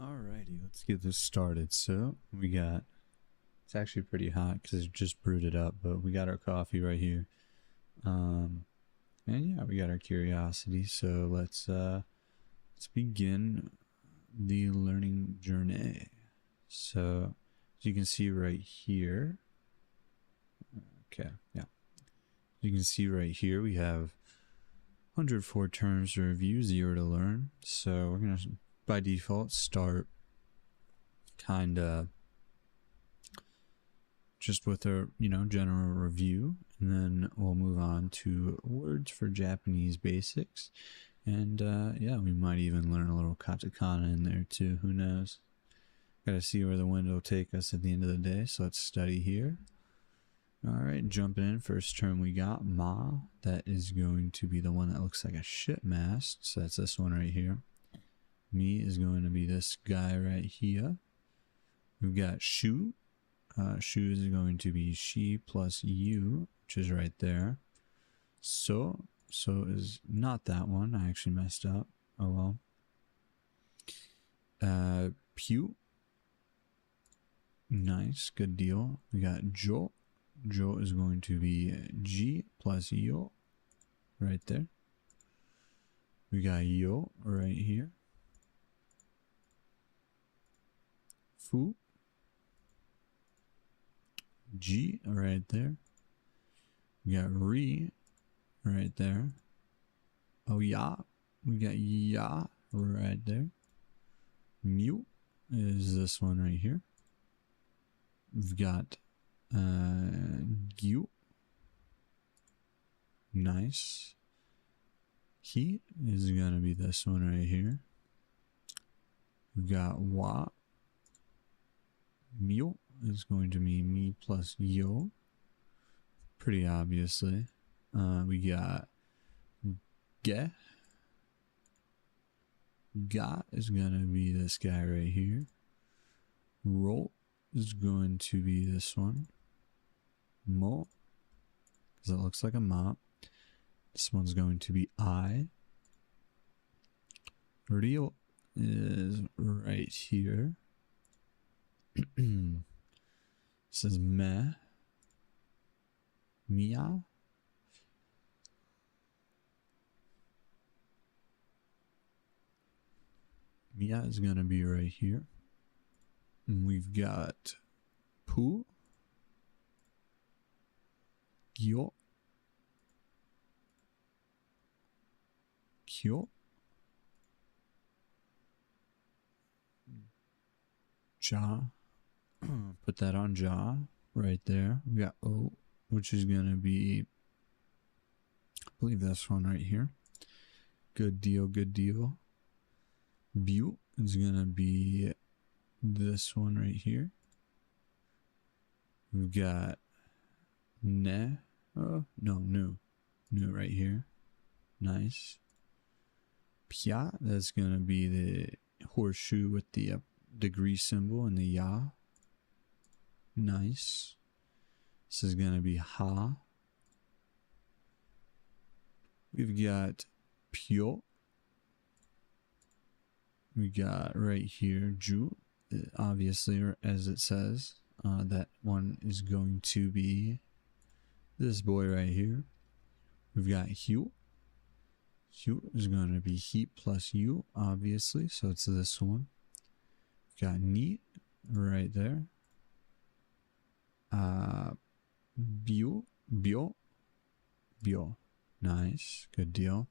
Alrighty, let's get this started. So we got, it's actually pretty hot because it just brewed it up, but we got our coffee right here. And yeah, we got our curiosity. So let's begin the learning journey. So as you can see right here, okay, yeah. You can see right here we have 104 terms to review, 0 to learn. So we're gonna by default start kind of just with a general review, and then we'll move on to words for Japanese basics, and yeah, we might even learn a little katakana in there too. Who knows? Gotta see where the wind will take us at the end of the day. So let's study here. All right, jumping in, first term we got ma. That is going to be the one that looks like a ship mast, so that's this one right here. Mi is going to be this guy right here. We've got shu. Shu is going to be she plus you, which is right there. So is not that one. I actually messed up. Oh well. Pew. Nice, good deal. We got jo. Jo is going to be G plus yo, right there. We got yo right here. Fu. G right there. We got re right there. Oh yeah, we got ya right there. Mu is this one right here. We've got gyu. Nice. He is gonna be this one right here. We've got wa. Myo is going to be me plus yo. Pretty obviously. We got ge. Ga is gonna be this guy right here. Ro is going to be this one. Mo, because it looks like a mop. This one's going to be I. Ryo is right here. This is me. Mia. Mia is gonna be right here. And we've got pu. Gyo. Kyo. Ja. Put that on ja right there. We got O, which is gonna be, I believe this one right here. Good deal, good deal. Bu is gonna be this one right here. We've got ne. Oh no, nu right here. Nice. Pia, that's gonna be the horseshoe with the degree symbol and the ya. Nice. This is gonna be ha. We've got pyo. We got right here ju. Obviously, as it says, that one is going to be this boy right here. We've got hyu. Hyu is going to be he plus you, obviously, so it's this one. We've got ni right there. Bio. Nice, good deal.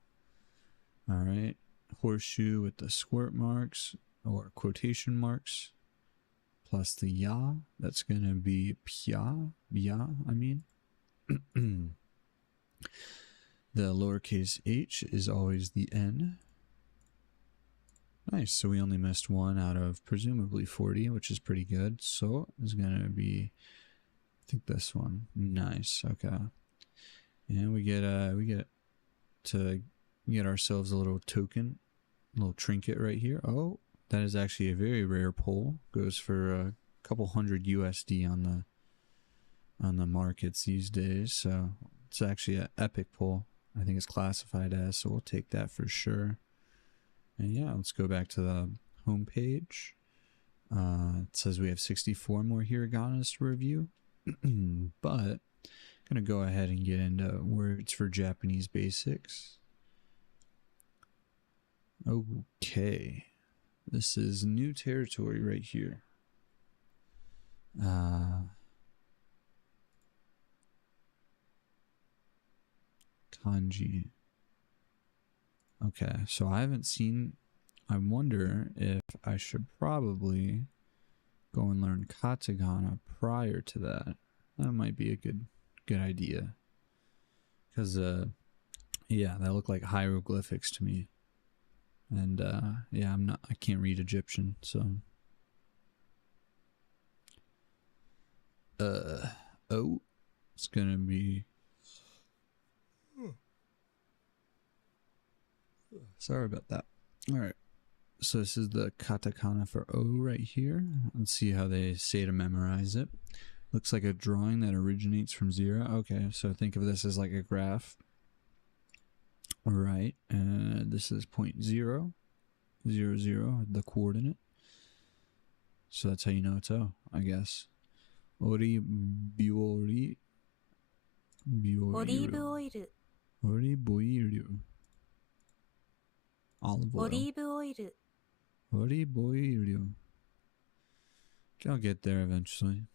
All right, horseshoe with the squirt marks or quotation marks plus the ya. That's gonna be pya. I mean. The lowercase h is always the n. Nice, so we only missed one out of presumably 40, which is pretty good. So is gonna be, I think this one. Nice, okay. And we get to get ourselves a little token, a little trinket right here. Oh, that is actually a very rare pull. Goes for a couple hundred USD on the markets these days. So it's actually an epic pull. I think it's classified as, so we'll take that for sure. And yeah, let's go back to the home page. It says we have 64 more hiraganas to review, but I'm going to go ahead and get into words for Japanese basics. Okay, this is new territory right here. Kanji. Okay, so I haven't seen. I wonder if I should probably go and learn katakana prior to that. That might be a good idea. Because yeah, that look like hieroglyphics to me. And yeah, I can't read Egyptian, so oh, it's gonna be, sorry about that. All right, so this is the katakana for O right here. Let's see how they say to memorize it. Looks like a drawing that originates from 0. Okay, so think of this as like a graph. All right, and this is 0.0, 0, 0, the coordinate. So that's how you know it's O, I guess. Ori biori. Olive oil. Oriboiru. Olive oil. Olive oil. Oriboiru. I'll get there eventually.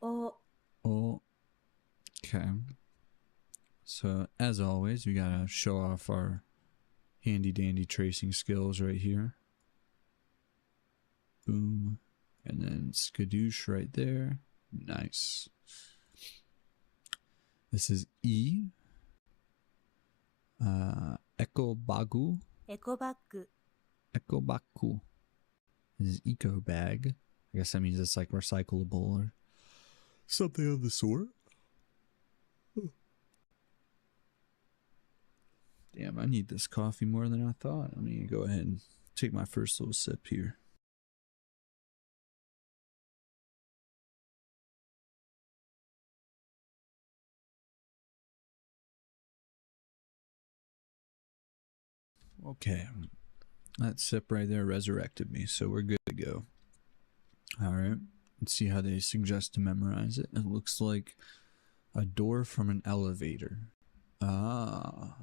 O. Okay. So, as always, we gotta show off our handy dandy tracing skills right here. Boom. And then skadoosh right there. Nice. This is E. Ekobagu. Ekobaku. Ekobaku. This is eco bag. I guess that means it's like recyclable or something of the sort. Damn, I need this coffee more than I thought. I'm gonna go ahead and take my first little sip here. Okay, that sip right there resurrected me, so we're good to go. Alright, let's see how they suggest to memorize it. It looks like a door from an elevator. Ah,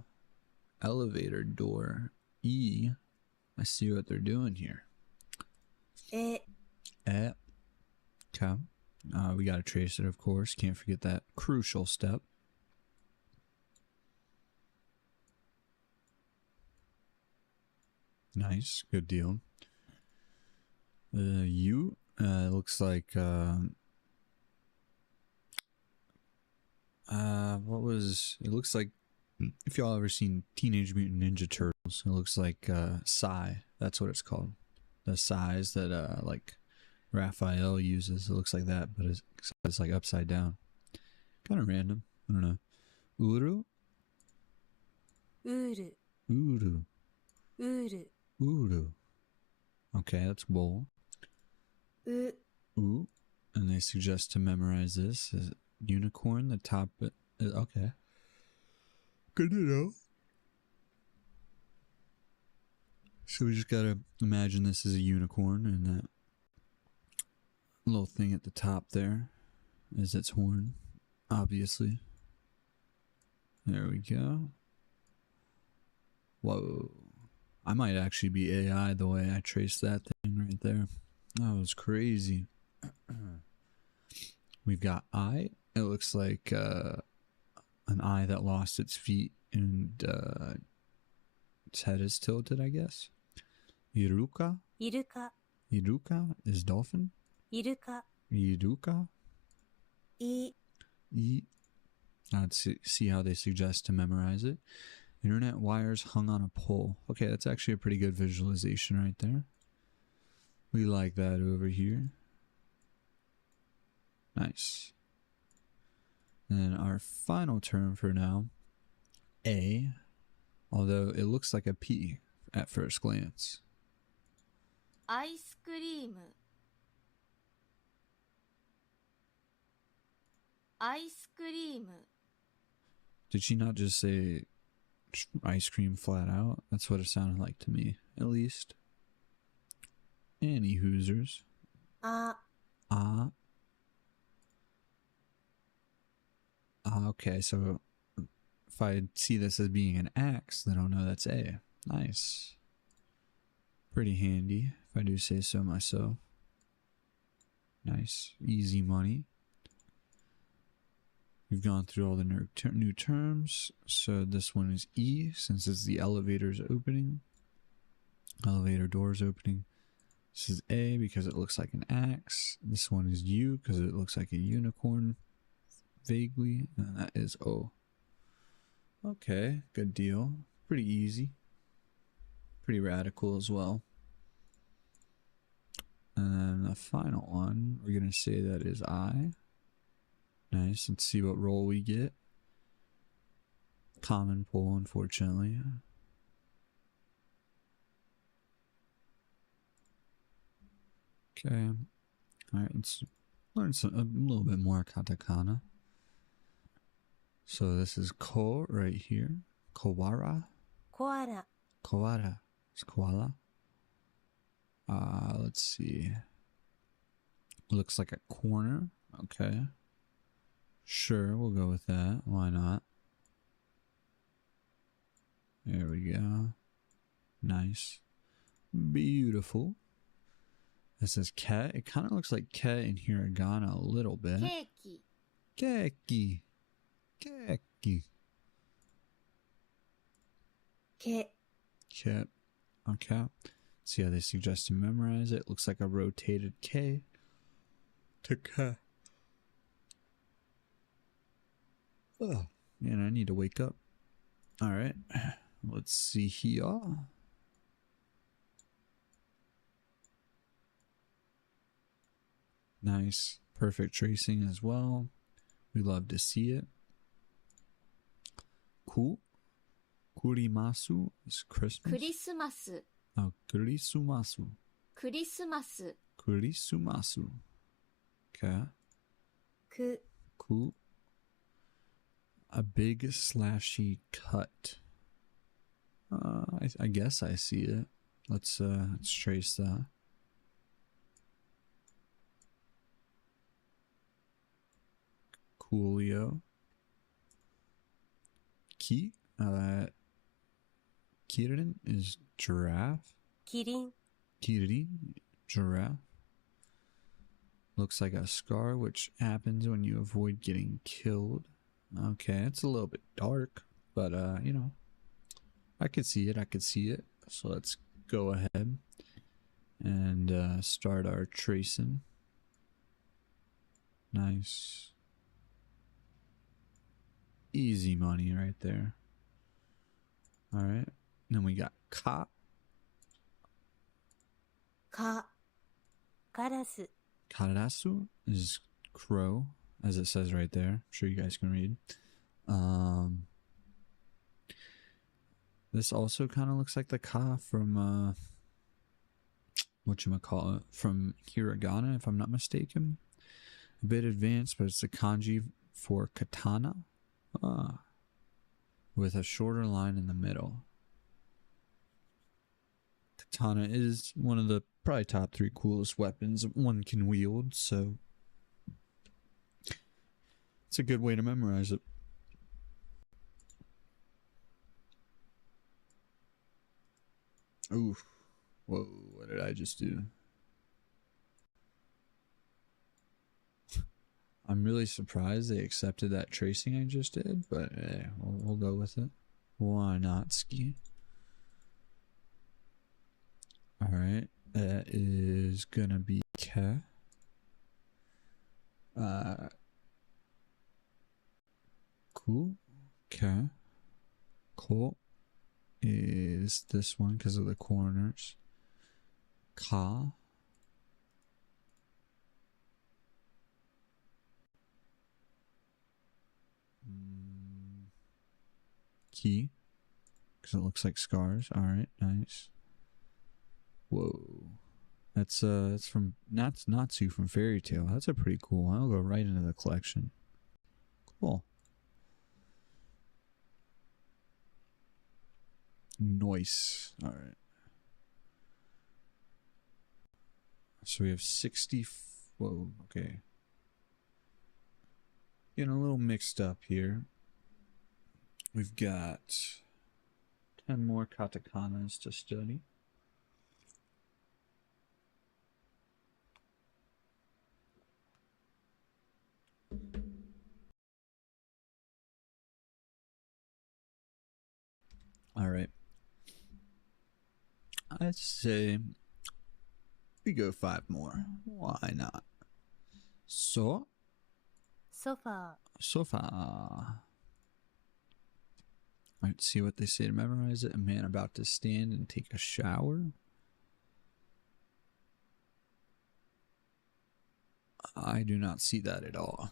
elevator door. E. I see what they're doing here. E. Okay. We gotta trace it, of course. Can't forget that crucial step. Nice, good deal. U. Looks like what was it? Looks like, if y'all ever seen Teenage Mutant Ninja Turtles, it looks like Psy. That's what it's called. The size that like Raphael uses. It looks like that, but it's like upside down. Kind of random. I don't know. Uru. Uru. Uru. Uru. Uru. Okay, that's wool. U. Ooh. And they suggest to memorize this. Is unicorn, the top. Okay. Good to know. So we just gotta imagine this is a unicorn, and that little thing at the top there is its horn, obviously. There we go. Whoa. I might actually be AI the way I traced that thing right there. That was crazy. We've got eye. It looks like an eye that lost its feet and its head is tilted, I guess. Iruka. Iruka. Iruka is dolphin. Iruka. Iruka. E. Let's see how they suggest to memorize it. Internet wires hung on a pole. Okay, that's actually a pretty good visualization right there. We like that over here. Nice. And our final term for now, A, although it looks like a P at first glance. Ice cream. Ice cream. Did she not just say ice cream flat out? That's what it sounded like to me, at least. Any Hoosers. あ、 Ah. Okay, so if I see this as being an axe, then I'll know that's A. Nice. Pretty handy, if I do say so myself. Nice. Easy money. We've gone through all the new terms, so this one is E, since it's the elevator's opening. Elevator doors opening. This is A, because it looks like an axe. This one is U, because it looks like a unicorn, vaguely, and that is O. Okay, good deal. Pretty easy. Pretty radical as well. And then the final one, we're going to say that is I. Nice. Let's see what roll we get. Common pull, unfortunately. Okay. Alright, let's learn a little bit more katakana. So this is ko right here. Kowara. コアラ、 Koala. It's koala. Let's see. Looks like a corner. Okay. Sure, we'll go with that. Why not? There we go. Nice. Beautiful. This is ke. It kind of looks like ke in hiragana a little bit. ケーキ、 Keki. Keki. ケ、 Ke. Okay. See how they suggest to memorize it. Looks like a rotated K to K. Oh, man, I need to wake up. All right. Let's see here. Nice. Perfect tracing as well. We love to see it. Cool. Kurimasu is ク Christmas. リスマス、 Oh, kurisumasu. クリスマス、 Kurisumasu. Okay. く、 Cool. A big slashy cut. I guess I see it. Let's trace that. Coolio. Ki. Kirin is giraffe. キリン、 Kiri, giraffe. Looks like a scar, which happens when you avoid getting killed. Okay, it's a little bit dark, but you know, I could see it. I could see it. So let's go ahead and start our tracing. Nice. Easy money right there. All right. Then we got ka. か、カラス、 Karasu is crow, as it says right there. I'm sure you guys can read. This also kind of looks like the ka from whatchamacallit, from hiragana, if I'm not mistaken. A bit advanced, but it's the kanji for katana. With a shorter line in the middle. Katana is one of the probably top 3 coolest weapons one can wield, so it's a good way to memorize it. Oof. Whoa, what did I just do? I'm really surprised they accepted that tracing I just did, but we'll go with it. Why not, ski? Alright, that is gonna be K. Cool. K. Cool. Is this one because of the corners. Ka. Ki. Because it looks like scars. Alright, nice. Whoa. That's from Natsu from Fairy Tail. That's a pretty cool one. I'll go right into the collection. Cool. Nice. Alright. So we have 60. Whoa, okay. Getting a little mixed up here. We've got 10 more katakanas to study. All right. I'd say we go 5 more. Why not? So, sofa, sofa. Alright, see what they say to memorize it. A man about to stand and take a shower. I do not see that at all.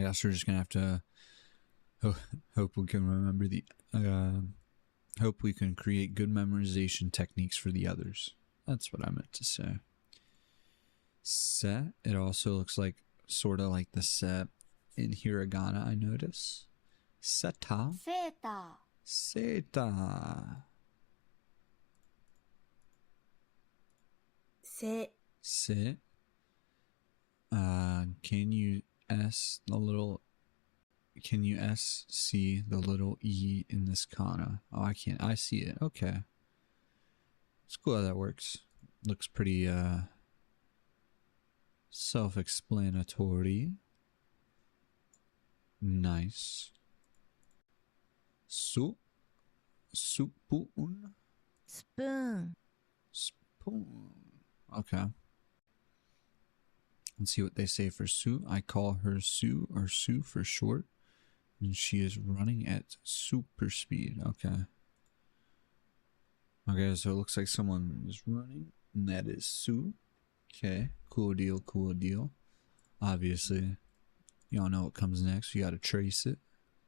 I guess we're just gonna have to hope we can remember the hope we can create good memorization techniques for the others. That's what I meant to say. Se, it also looks like sort of like the se in hiragana, I notice. Seta. seta, Seta. se, Se. Can you see the little E in this kana? Oh, I can't. I see it. Okay. It's cool how that works. Looks pretty self-explanatory. Nice. Spoon. spoon, Spoon. Okay. Let's see what they say for Sue. I call her Sue, or Sue for short. And she is running at super speed. Okay. Okay, so it looks like someone is running, and that is Sue. Okay, cool deal, cool deal. Obviously, y'all know what comes next. You gotta trace it.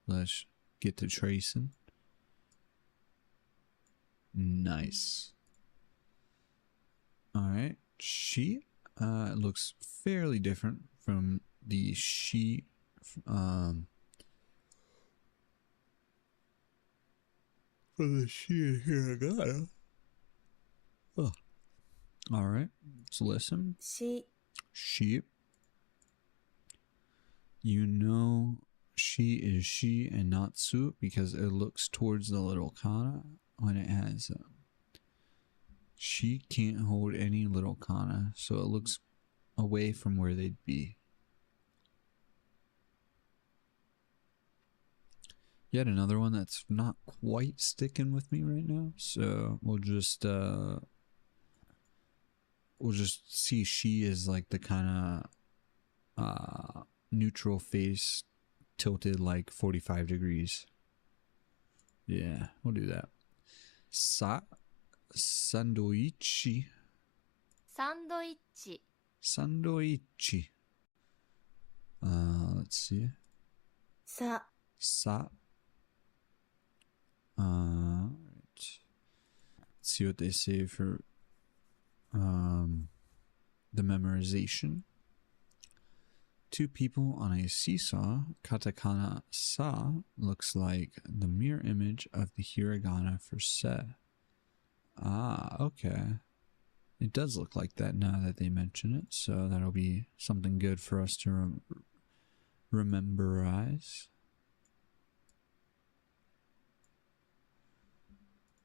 Let's get to tracing. Nice. Alright, she looks fairly different from the she from the she here I got it. Oh. Alright, let's listen. she, She. You know she is she and not su because it looks towards the little kana when it has she can't hold any little kana, so it looks away from where they'd be. Yet another one that's not quite sticking with me right now, so we'll just see she is like the kind of neutral face tilted like 45 degrees. Yeah, we'll do that. Sandoichi. sandwich, Sandoichi. Let's see. sa, Right. Let's see what they say for the memorization. 2 people on a seesaw. Katakana sa looks like the mirror image of the hiragana for se. Ah, okay. It does look like that now that they mention it, so that'll be something good for us to rememberize.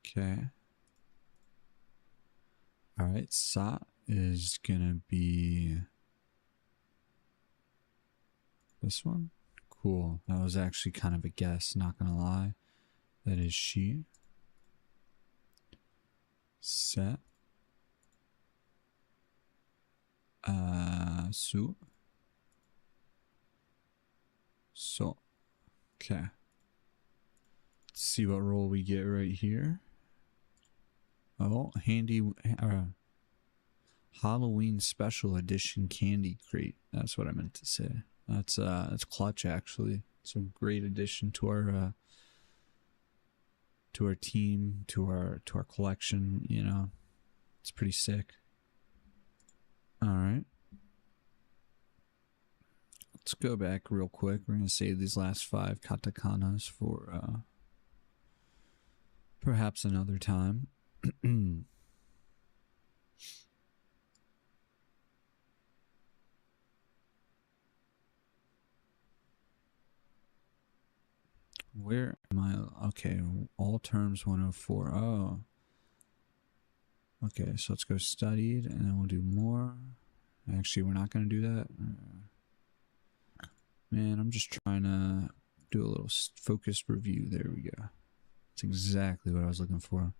Okay. Alright, sa is gonna be this one. Cool. That was actually kind of a guess, not gonna lie. That is she. Se. Su. So. Okay. Let's see what roll we get right here. Oh, handy Halloween special edition candy crate. That's what I meant to say. That's clutch actually. It's a great addition to our team, to our collection, you know. It's pretty sick. All right. let's go back real quick. We're going to save these last 5 katakanas for perhaps another time. Where am I? Okay, all terms 104. Oh. Okay, so let's go studied, and then we'll do more. Actually, we're not going to do that. Man, I'm just trying to do a little focused review. There we go. That's exactly what I was looking for.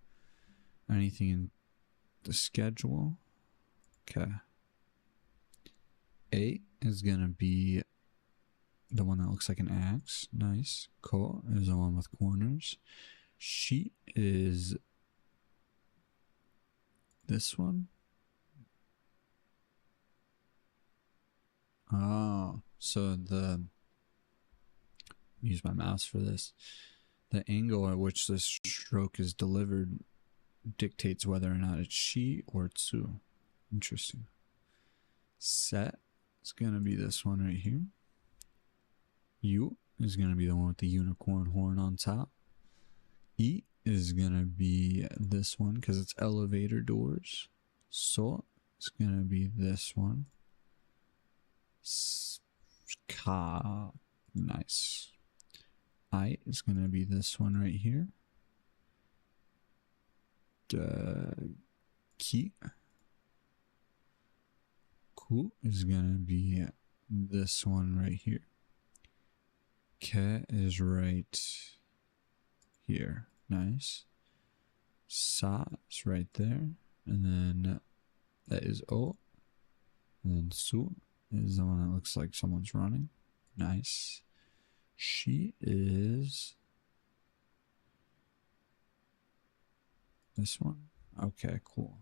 Anything in the schedule? Okay. 8 is going to be the one that looks like an axe. Nice. Cool. Is the one with corners. Sheet is this one. Oh, so use my mouse for this. The angle at which this stroke is delivered dictates whether or not it's shi or tsu. Interesting. Set is going to be this one right here. Yu is going to be the one with the unicorn horn on top. I is going to be this one because it's elevator doors. So is going to be this one. Ka. Nice. I is going to be this one right here. Ki. Ku is going to be this one right here. Ke is right here. Nice. Sa is right there. And then that is O. And then Su is the one that looks like someone's running. Nice. She is this one. Okay, cool.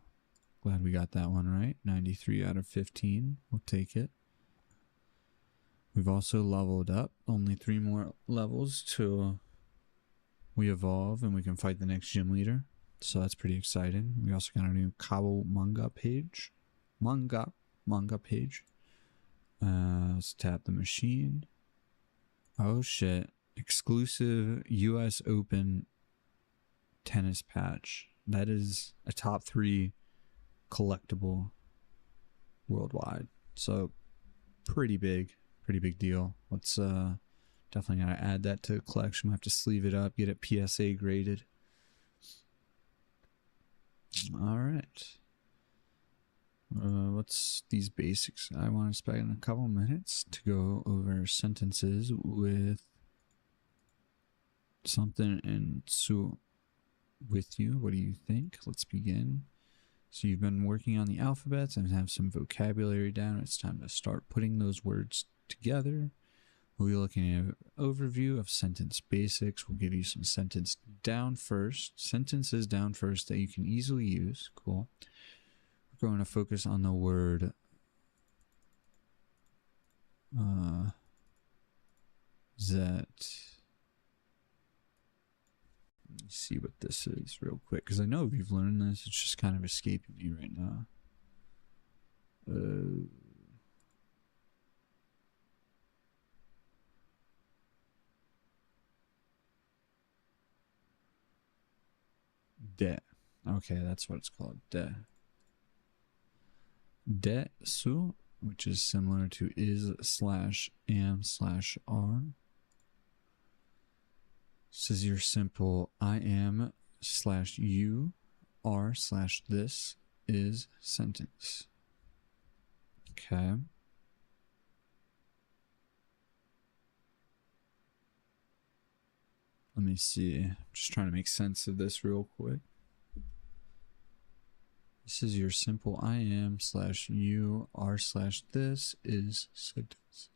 Glad we got that one right. 93 out of 15. We'll take it. We've also leveled up. Only 3 more levels till we evolve and we can fight the next gym leader. So that's pretty exciting. We also got a new Kabo manga page. Manga page. Let's tap the machine. Oh shit. Exclusive US Open tennis patch. That is a top 3 collectible worldwide. So pretty big deal. Let's definitely gotta add that to the collection. We'll have to sleeve it up, get it PSA graded. Alright. What's these basics? I want to spend a couple minutes to go over sentences with something in Tsu with you. What do you think? Let's begin. So you've been working on the alphabets and have some vocabulary down. It's time to start putting those words together. We'll be looking at an overview of sentence basics. We'll give you some sentences down first that you can easily use. Cool. We're going to focus on the word that. Let me see what this is real quick, because I know you've learned this. It's just kind of escaping me right now. De. Okay, that's what it's called. De. De su, which is similar to is/am/are. This is your simple I am/you are/this is sentence. Okay. Let me see. I'm just trying to make sense of this real quick. This is your simple I am/you are/this is sentence.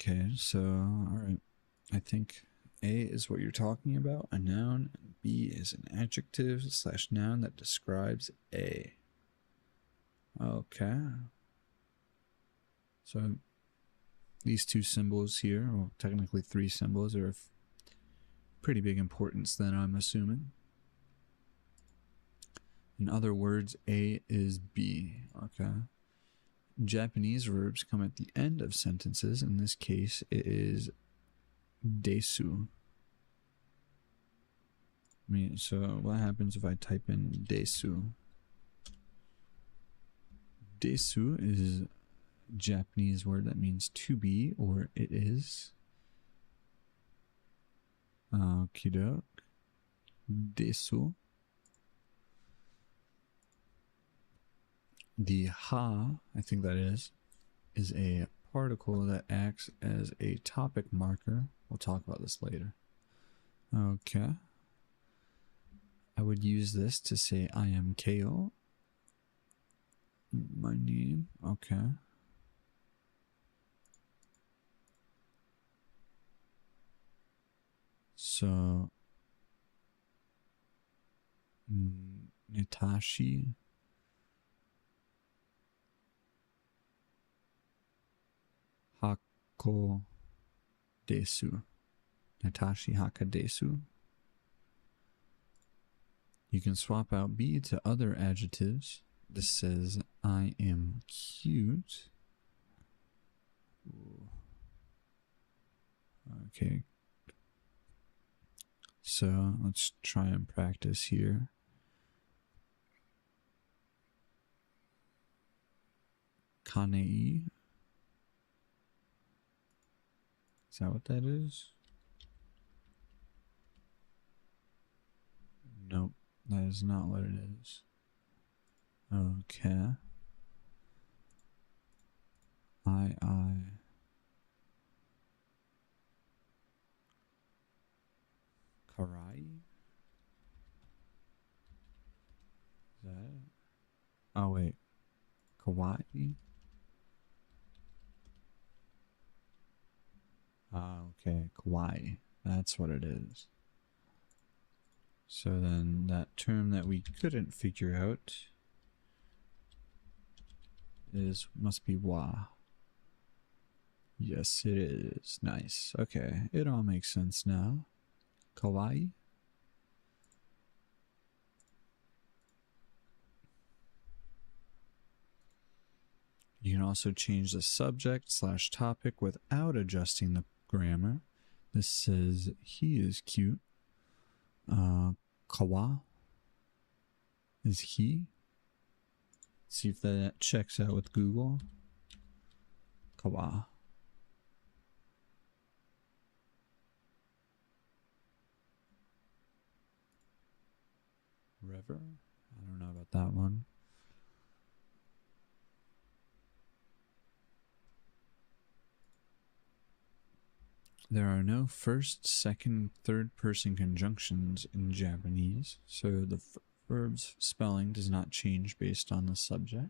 Okay, so, alright. I think A is what you're talking about, a noun, and B is an adjective/noun that describes A. Okay. So, these 2 symbols here, or technically 3 symbols, are of pretty big importance then, I'm assuming. In other words, A is B. Okay. Japanese verbs come at the end of sentences. In this case, it is desu. So what happens if I type in desu? Desu is a Japanese word that means to be or it is. Okey-doke. Desu. The ha, I think that is a particle that acts as a topic marker. We'll talk about this later. Okay. I would use this to say I am Kale. My name. Okay. So Natashi Hako Desu. Natashi Haka Desu. You can swap out B to other adjectives. This says I am cute. Okay. So let's try and practice here. Kanei. Is that what that is? Nope, that is not what it is. Okay. Karai? Is that it? Oh wait. Kawaii? Okay, kawaii. That's what it is. So then that term that we couldn't figure out must be wa. Yes, it is. Nice. Okay, it all makes sense now. Kawaii. You can also change the subject / topic without adjusting the grammar. This says he is cute. Kawa is he. See if that checks out with Google. Kawa. Rever? I don't know about that one. There are no first, second, third person conjunctions in Japanese, so the verb's spelling does not change based on the subject.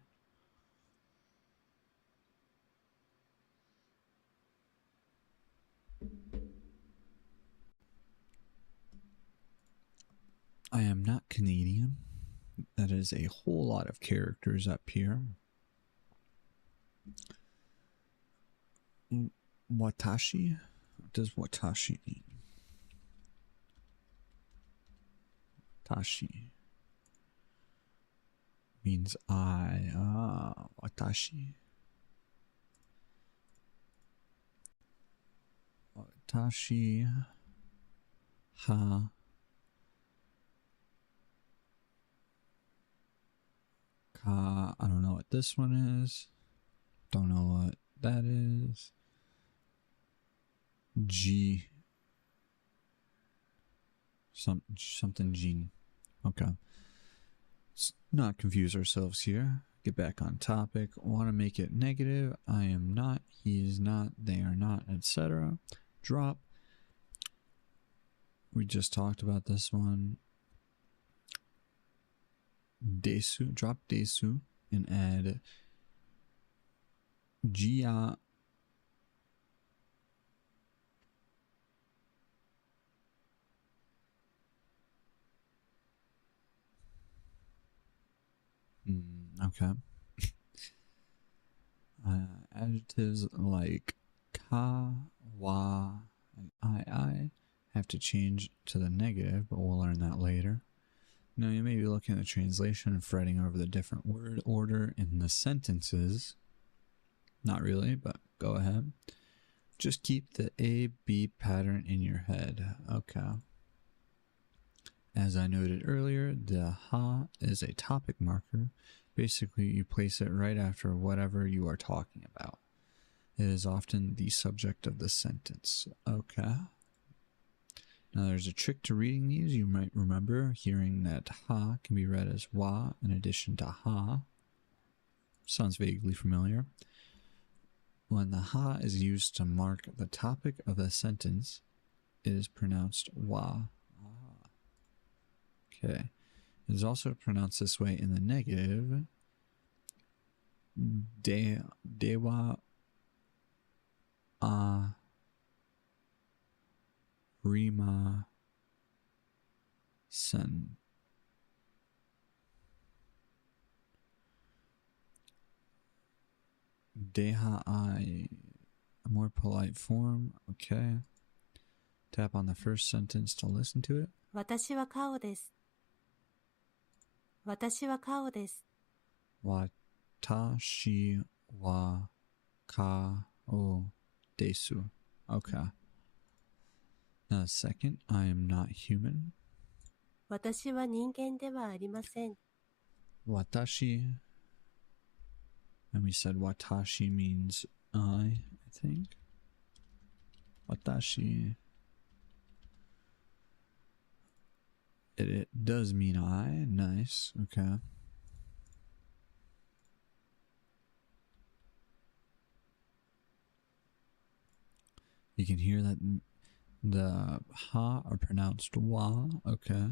I am not Canadian. That is a whole lot of characters up here. Watashi? What does watashi mean? Tashi means I. Watashi. Watashi ha ka. I don't know what this one is. Don't know what that is. G. Something gene. Okay. Let's not confuse ourselves here. Get back on topic. Want to make it negative. I am not. He is not. They are not, etc. Drop. We just talked about this one. Desu. Drop desu and add Gia. Okay. Adjectives like ka, wa, and I have to change to the negative, but we'll learn that later. Now you may be looking at the translation and fretting over the different word order in the sentences. Not really, but go ahead. Just keep the A-B pattern in your head. Okay. As I noted earlier, the ha is a topic marker. Basically, you place it right after whatever you are talking about. It is often the subject of the sentence. Okay. Now there's a trick to reading these. You might remember hearing that ha can be read as wa in addition to ha. Sounds vaguely familiar. When the ha is used to mark the topic of the sentence, it is pronounced wa. Okay. It is also pronounced this way in the negative. Dewa a rima sen. Deha I, a more polite form. Okay. Tap on the first sentence to listen to it. 私は顔です。私は顔です。 Watashi wa kao desu. Okay. Now, second, I am not human. 私は人間ではありません。 Watashi. And we said watashi means I think. Watashi. It does mean I. Nice. Okay. You can hear that the ha are pronounced wa. Okay.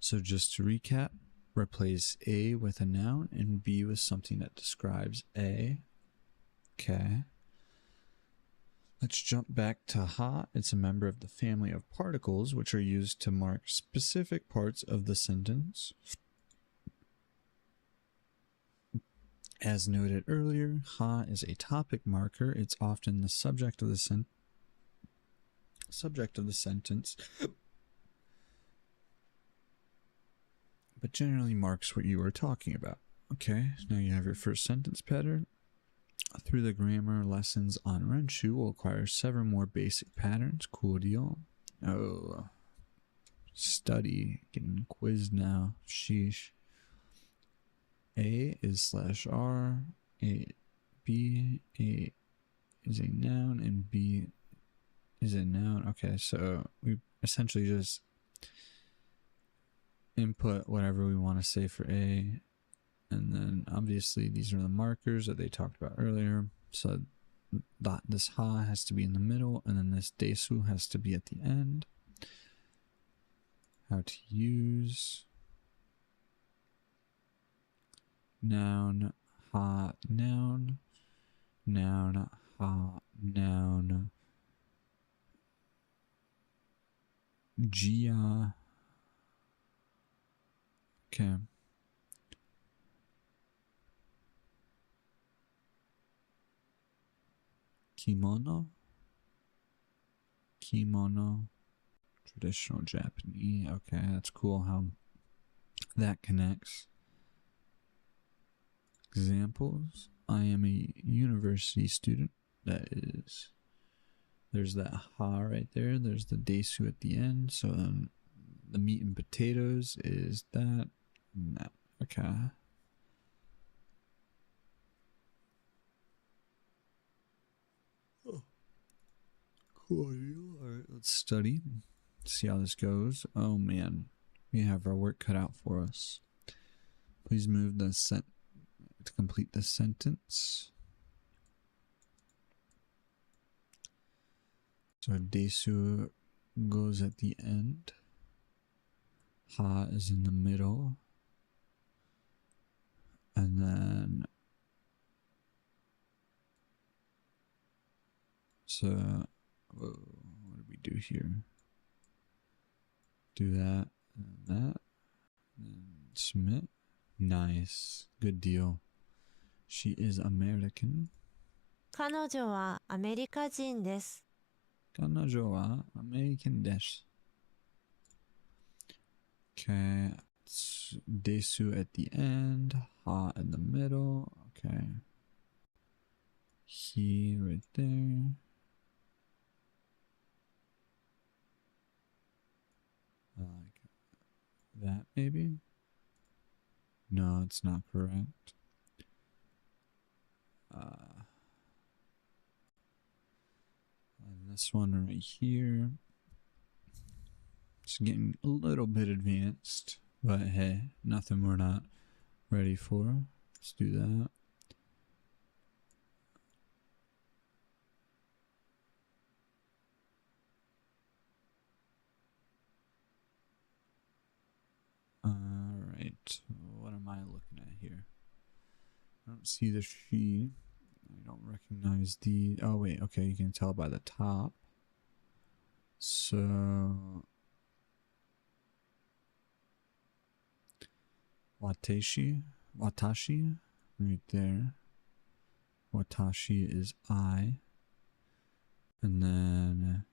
So just to recap, replace A with a noun and B with something that describes A. Okay. Let's jump back to ha. It's a member of the family of particles which are used to mark specific parts of the sentence. As noted earlier, ha is a topic marker. It's often the subject of the sentence, but generally marks what you are talking about. Okay, now you have your first sentence pattern. Through the grammar lessons on Renshu, we'll acquire 7 more basic patterns. Cool deal. Oh, study. Getting quizzed now. Sheesh. A is /R. B is a noun, and B is a noun. Okay, so we essentially just input whatever we want to say for A. And then obviously these are the markers that they talked about earlier. So this ha has to be in the middle, and then this desu has to be at the end. How to use noun, ha, noun, noun, ha, noun, gia. Okay. Kimono. Kimono. Traditional Japanese. Okay, that's cool how that connects. Examples. I am a university student. That is. There's that ha right there. There's the desu at the end. So the meat and potatoes is that and that. Okay. Cool. Alright, let's study. See how this goes. Oh man, we have our work cut out for us. Please move the to complete the sentence. So desu goes at the end. Ha is in the middle. And then so whoa, what do we do here? Do that and that. And submit. Nice. Good deal. She is American. 彼女はアメリカ人です。彼女は American です。Okay. desu at the end, ha in the middle. Okay. He right there. Like that, maybe? No, it's not correct. And this one right here. It's getting a little bit advanced, but hey, nothing we're not ready for. Let's do that. Alright, what am I looking at here? I don't see the she. I don't recognize the... Oh wait, okay, you can tell by the top. So... Watashi, right there. Watashi is I. And then...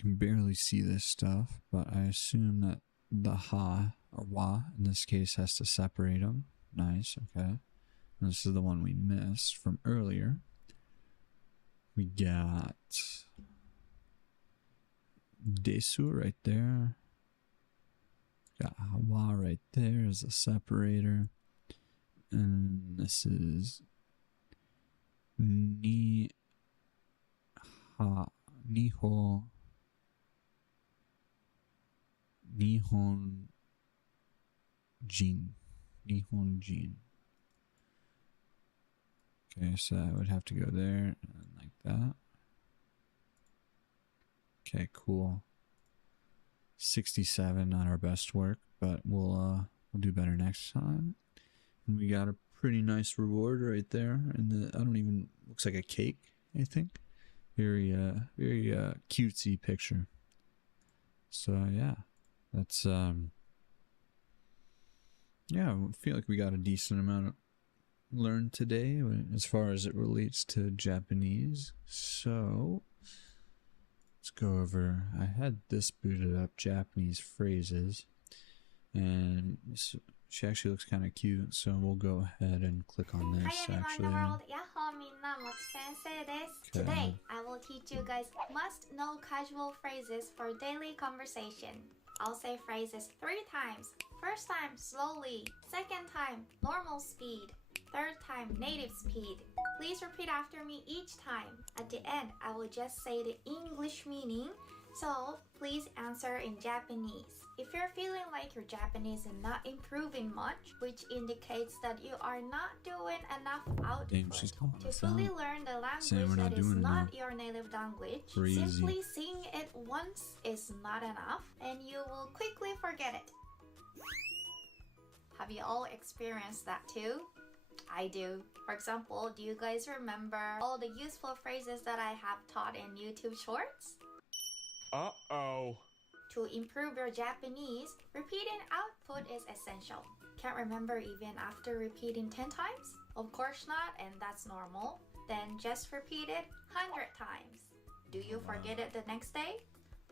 can barely see this stuff, but I assume that the ha or wa in this case has to separate them. Nice, okay. And this is the one we missed from earlier. We got desu right there. Got wa right there as a separator. And this is ni ha niho Nihon Jin. Okay, so I would have to go there and like that. Okay, cool. 67, not our best work, but we'll do better next time. And we got a pretty nice reward right there. And looks like a cake, I think. Very cutesy picture. So yeah. That's yeah, I feel like we got a decent amount of learned today as far as it relates to Japanese. So let's go over. I had this booted up, Japanese phrases, and she actually looks kind of cute, so we'll go ahead and click on this. Hi everyone actually, in the world, Yahoo! Minna Mochi-sensei desu. Today, I will teach you guys must-know casual phrases for daily conversation. I'll say phrases 3 times. First time, slowly. Second time, normal speed. Third time, native speed. Please repeat after me each time. At the end, I will just say the English meaning, so please answer in Japanese. If you're feeling like your Japanese is not improving much, which indicates that you are not doing enough output to fully learn the language that is not your native language, simply seeing it once is not enough, and you will quickly forget it. Have you all experienced that too? I do. For example, do you guys remember all the useful phrases that I have taught in YouTube Shorts? Uh-oh. To improve your Japanese, repeating output is essential. Can't remember even after repeating 10 times? Of course not, and that's normal. Then just repeat it 100 times. Do you forget it the next day?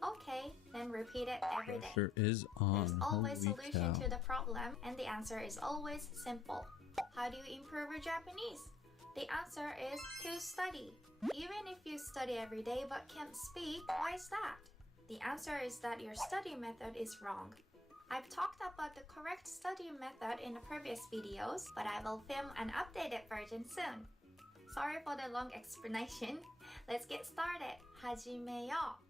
Okay, then repeat it every day. Pressure is on. There's always a solution cow. to the problem, and the answer is always simple. How do you improve your Japanese? The answer is to study. Even if you study every day but can't speak, why is that? The answer is that your study method is wrong. I've talked about the correct study method in the previous videos, but I will film an updated version soon. Sorry for the long explanation. Let's get started. 하지매요.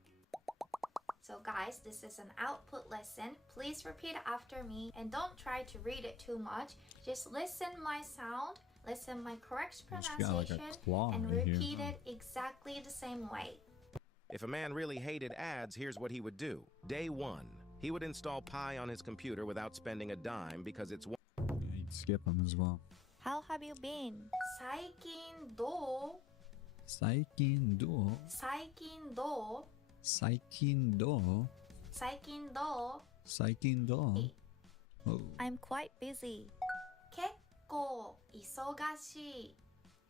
So guys, this is an output lesson. Please repeat after me and don't try to read it too much. Just listen my sound, listen my correct pronunciation, and repeat it exactly the same way. If a man really hated ads, here's what he would do. Day 1, he would install Pi on his computer without spending a dime because it's... Yeah, you'd skip them as well. How have you been? 最近どう? 最近どう? 最近どう? 最近どう? 最近どう? 最近どう? Oh. I'm quite busy. 結構忙しい.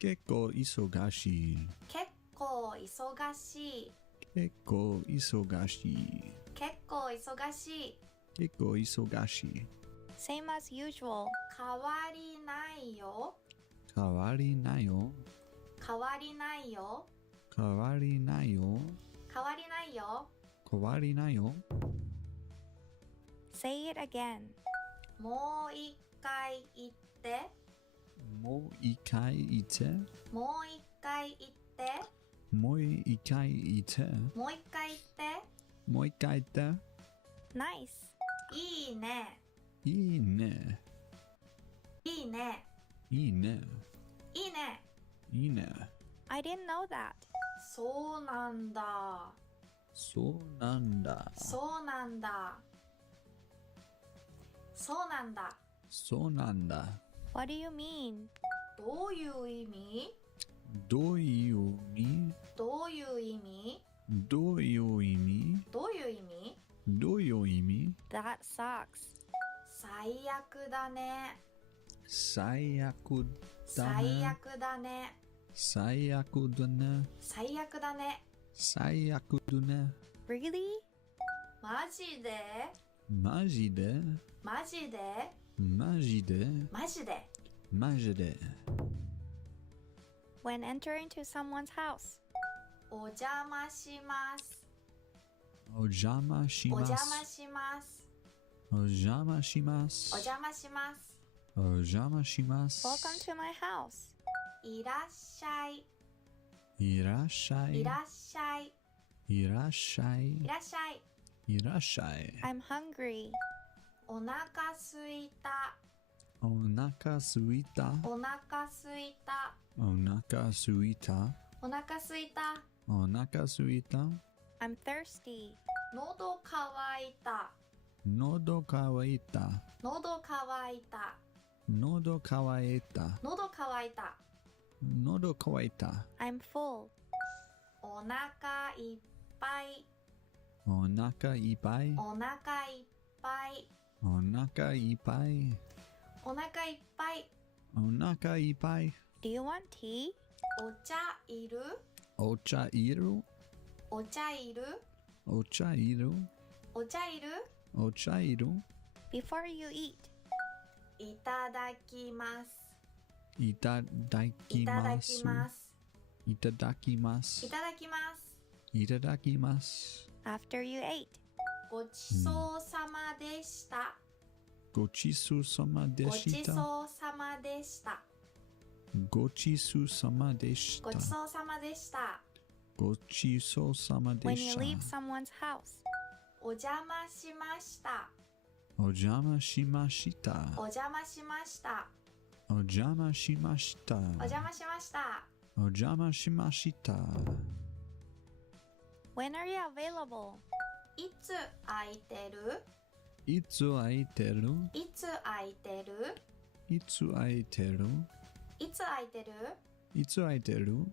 結構忙しい. 結構忙しい.結構忙しい。結構忙しい。結構忙しい。 Same as usual. 変わりないよ。変わりないよ。変わりないよ。変わりないよ。変わりないよ。変わりないよ。 Say it again. もう一回言って。もう一回言って。もう一回言って。もう一回言って。もう一回言って。もう一回言って。 Nice. いいね。いいね。いいね。いいね。いいね。いいね。 I didn't know that. そうなんだ。そうなんだ。そうなんだ。そうなんだ。そうなんだ。 What do you mean? どういう意味？どういう意味？どういう意味？どういう意味？どういう意味？どういう意味？ That sucks. 最悪だね。最悪だ最ね。悪だね。最悪だね。最悪だね。最悪だね。 Really? マジで？マジで？マジで？マジで？マジで？マジで。 When entering to someone's house. お邪魔します。お邪魔しおます。邪魔します。お邪魔します。お邪魔します。お邪魔します。 Welcome to my house. いらっしゃい。いらっしゃい。いらっしゃい。いらっしゃい。いらっしゃい。いらっしゃい。 I'm hungry. お腹すいた。お腹すいた。お腹すいた。お腹すいた。お腹すいた。お腹すいた。 I'm thirsty. 喉乾いた。喉乾いた。喉乾いた。喉乾いた。喉乾いた。喉乾いた。 I'm full. お腹いっぱい。お腹いっぱい。お腹いっぱい。お腹いっぱい。お腹いっぱい。お腹いっぱい。 Do you want tea? お茶いる？お茶いる？お茶いる？お茶いる？お茶いる？お茶いる？ Before you eat. いただきます。いただいきただます。きます。いただきますい。ただきます。いただきます。 After you ate. ごちそうさまでした。ごちそうさまでごちした。そうさまでした。ごちそうさまでしごた。ちそうさまでした。ごちそうさま When で you した。 leave someone's house. お邪魔しました。お邪魔しました。お邪魔しました。お邪魔しました。お邪魔しました。お邪魔しました。 When are you available? いつ空いてる？いつ空いてる？いつ空いてる？いつ空いてる？いつ空いてる？いつ空いてる？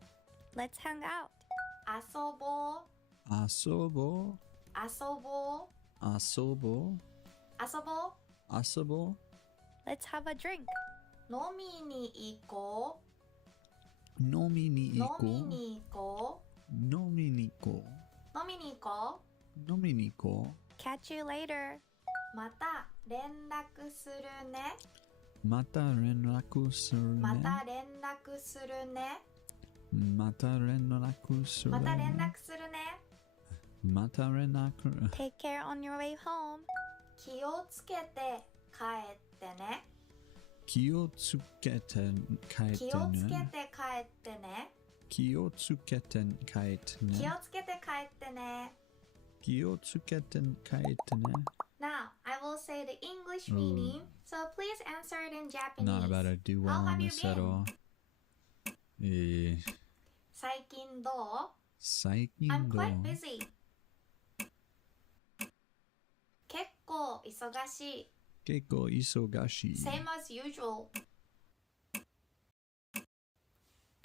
Let's hang out. 遊ぼう。遊ぼう。遊ぼう。遊ぼう。遊ぼう。遊ぼう。 Let's have a drink. 飲みに行こ飲みにう。飲行こう。みに行こ飲みに行こう。飲みに行こう。飲みに行こ Catch you later. う。また連絡するね。う。また連絡するね。また連絡するね。また連絡するね。また連絡するね。また連絡。 Take care on your way home. 気をつけて帰ってね。気をつけて帰って気をつけてね。帰ってね。気をつけて帰って気ね。をつけて帰ってね。気をつけて帰ってね。 Now, I will say the English meaning, so please answer it in Japanese. Not about to do well How have on you this at been? all. 最近どう？最近 I'm どう？ quite busy. 結構忙しい。結構忙しい。 Same as usual.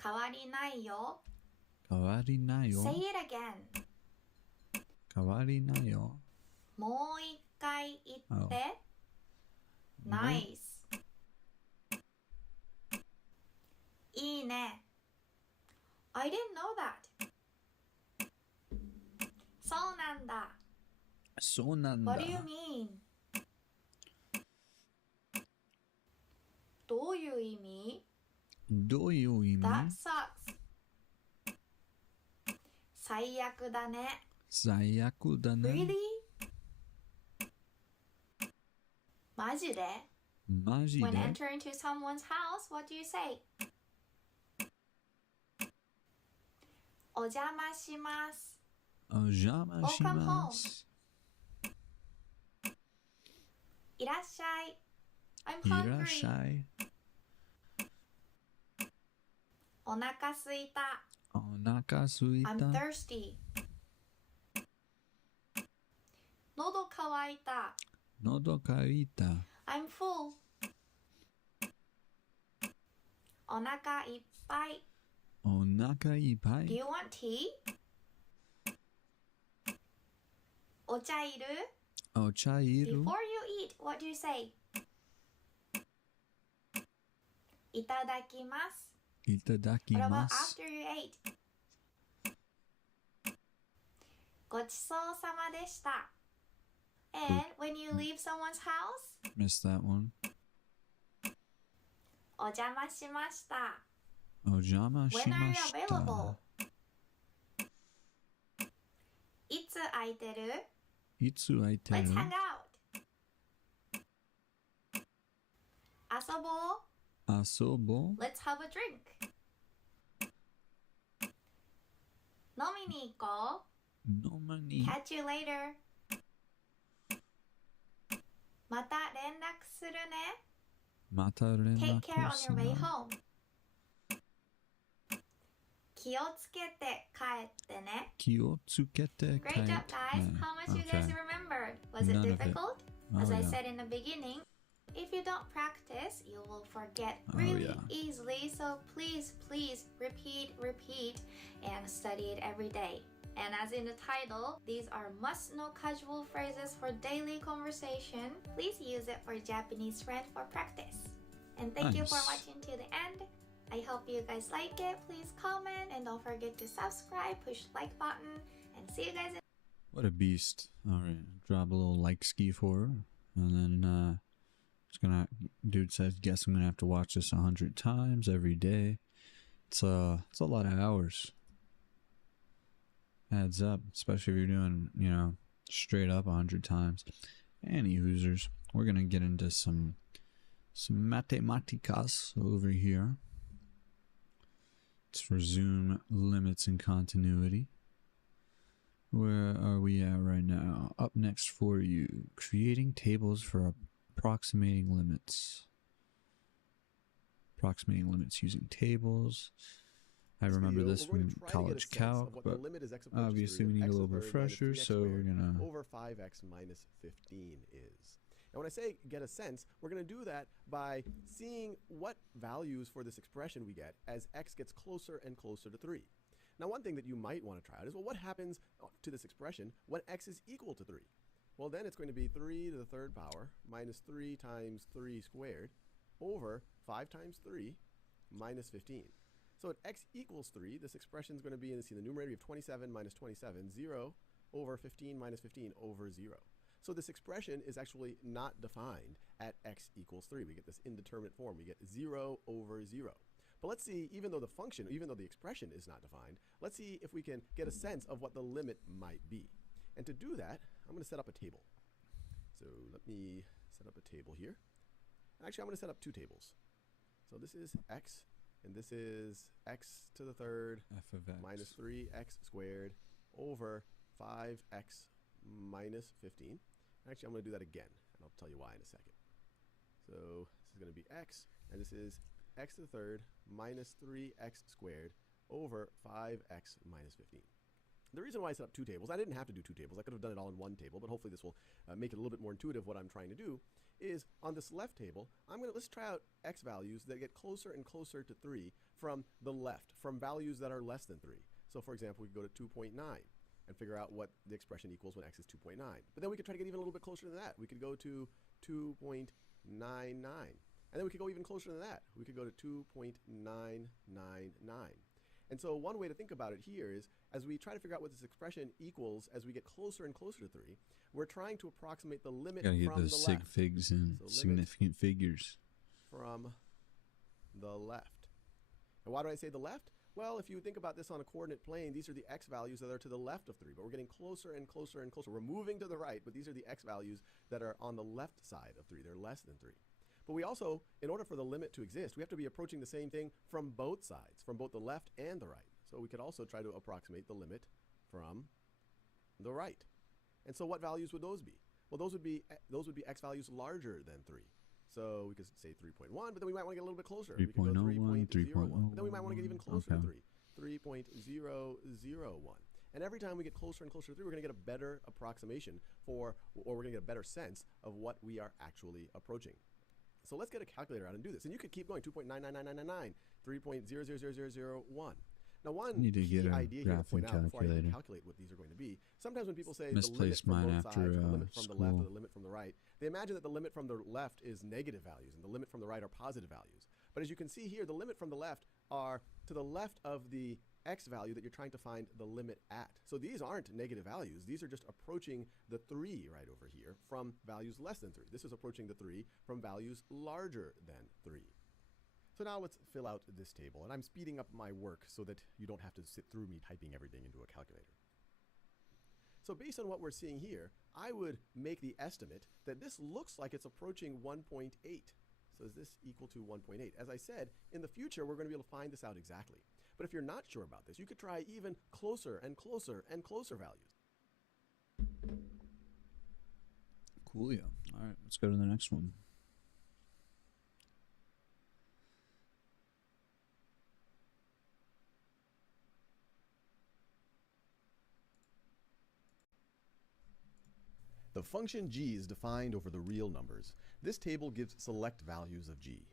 変わりないよ。変わりないよ。 Say it again. 変わりないよ。もう一回言って。Nice. いいね。I didn't know that. だ。そうなんだ。 What do you mean? どういう意味？どういう意味？ That sucks. 最悪だね。最悪だね。 Really? マジで？マジ When で？ entering to someone's house, what do you say? お邪魔します。お邪魔します。いらっしゃい。I'm いらっし hungry. ゃい。お腹すいた。お腹すいた。 I'm thirsty. 喉乾いた。喉かいた。 I'm full. お腹いっぱい。お腹いっぱ Do い。 you want tea? お茶いる？お茶いる？ Before you eat, what do you say? いただきます。いただき What ま about す。 after you ate? ごちそうさまでした。And when you leave someone's house, Missed that one. お邪魔しました。お邪魔し When are ま you した。 available? いつ空いてる？いつ空いて Let's る？ hang out. 遊ぼう。遊ぼう。 Let's have a drink. 飲みに行こ飲みう。に。 Catch you later. また連絡するね。また連 Take 絡 care す on your る way home. 気をつけて帰ってね。気をつけて帰 Great っ job, て。 guys. How much you guys Okay. remembered? Was it None of it. difficult? Oh, As I yeah. said in the beginning, if you don't practice, you will forget Oh, really yeah. easily. So please, please repeat, repeat, and study it every day. And as in the title, these are must-know casual phrases for daily conversation. Please use it for Japanese friend for practice. And thank you for Nice. watching to the end. I hope you guys like it. Please comment and don't forget to subscribe, push the like button, and see you guys in What a beast. Alright, drop a little like ski for her. And then, dude says, guess I'm gonna have to watch this 100 times every day. It's a lot of hours. Adds up, especially if you're doing, straight up 100 times. Any hoosers, we're gonna get into some mathematicas over here. Let's resume limits and continuity. Where are we at right now? Up next for you, creating tables for approximating limits. Approximating limits using tables. I remember this from college calc, but obviously we need a little refresher, so we're gonna over 5x minus 15 is. And when I say get a sense, we're going to do that by seeing what values for this expression we get as x gets closer and closer to 3. Now, one thing that you might want to try out is, well, what happens to this expression when x is equal to 3? Well, then it's going to be 3 to the third power minus 3 times 3 squared over 5 times 3 minus 15. So at x equals 3, this expression is going to be in the numerator of 27 minus 27, 0 over 15 minus 15 over 0. So this expression is actually not defined at x equals 3. We get this indeterminate form. We get 0 over 0. But let's see, even though the expression is not defined, let's see if we can get a sense of what the limit might be. And to do that, I'm going to set up a table. So let me set up a table here. Actually, I'm going to set up two tables. So this is x, and this is x to the third f of x minus 3x squared over 5x minus 15. Actually, I'm going to do that again, and I'll tell you why in a second. So this is going to be x, and this is x to the third minus 3x squared over 5x minus 15. The reason why I set up two tables, I didn't have to do two tables. I could have done it all in one table, but hopefully this will make it a little bit more intuitive what I'm trying to do, is on this left table, let's try out x values that get closer and closer to 3 from the left, from values that are less than 3. So for example, we could go to 2.9 and figure out what the expression equals when x is 2.9. But then we could try to get even a little bit closer than that. We could go to 2.99. And then we could go even closer than that. We could go to 2.999. And so one way to think about it here is, as we try to figure out what this expression equals as we get closer and closer to 3, we're trying to approximate the limit Gotta get from those the sig left. figs and So limit significant figures. from the left. And why do I say the left? Well, if you think about this on a coordinate plane, these are the x values that are to the left of 3, but we're getting closer and closer and closer. We're moving to the right, but these are the x values that are on the left side of 3. They're less than 3. But we also, in order for the limit to exist, we have to be approaching the same thing from both sides, from both the left and the right. So we could also try to approximate the limit from the right. And so what values would those be? Well, those would be x values larger than 3. So we could say 3.1, but then we might want to get a little bit closer. We could go 3.01, 3.01, but then we might want to get even closer okay. to 3. 3.001. And every time we get closer and closer to 3, we're going to get a better approximation or we're going to get a better sense of what we are actually approaching. So let's get a calculator out and do this. And you could keep going, 2.99999, 3.0000001. Now, one Need to key get a idea here to point out before I even calculator. calculate what these are going to be, sometimes when people say the limit Misplaced from mine both after, sides, or the limit from the left, or school. the limit from the right, they imagine that the limit from the left is negative values and the limit from the right are positive values. But as you can see here, the limit from the left are to the left of the x value that you're trying to find the limit at. So these aren't negative values. These are just approaching the 3 right over here from values less than 3. This is approaching the 3 from values larger than 3. So now let's fill out this table. And I'm speeding up my work so that you don't have to sit through me typing everything into a calculator. So based on what we're seeing here, I would make the estimate that this looks like it's approaching 1.8. So is this equal to 1.8? As I said, in the future, we're going to be able to find this out exactly. But if you're not sure about this, you could try even closer and closer and closer values. Coolio. All right, let's go to the next one. The function g is defined over the real numbers. This table gives select values of g.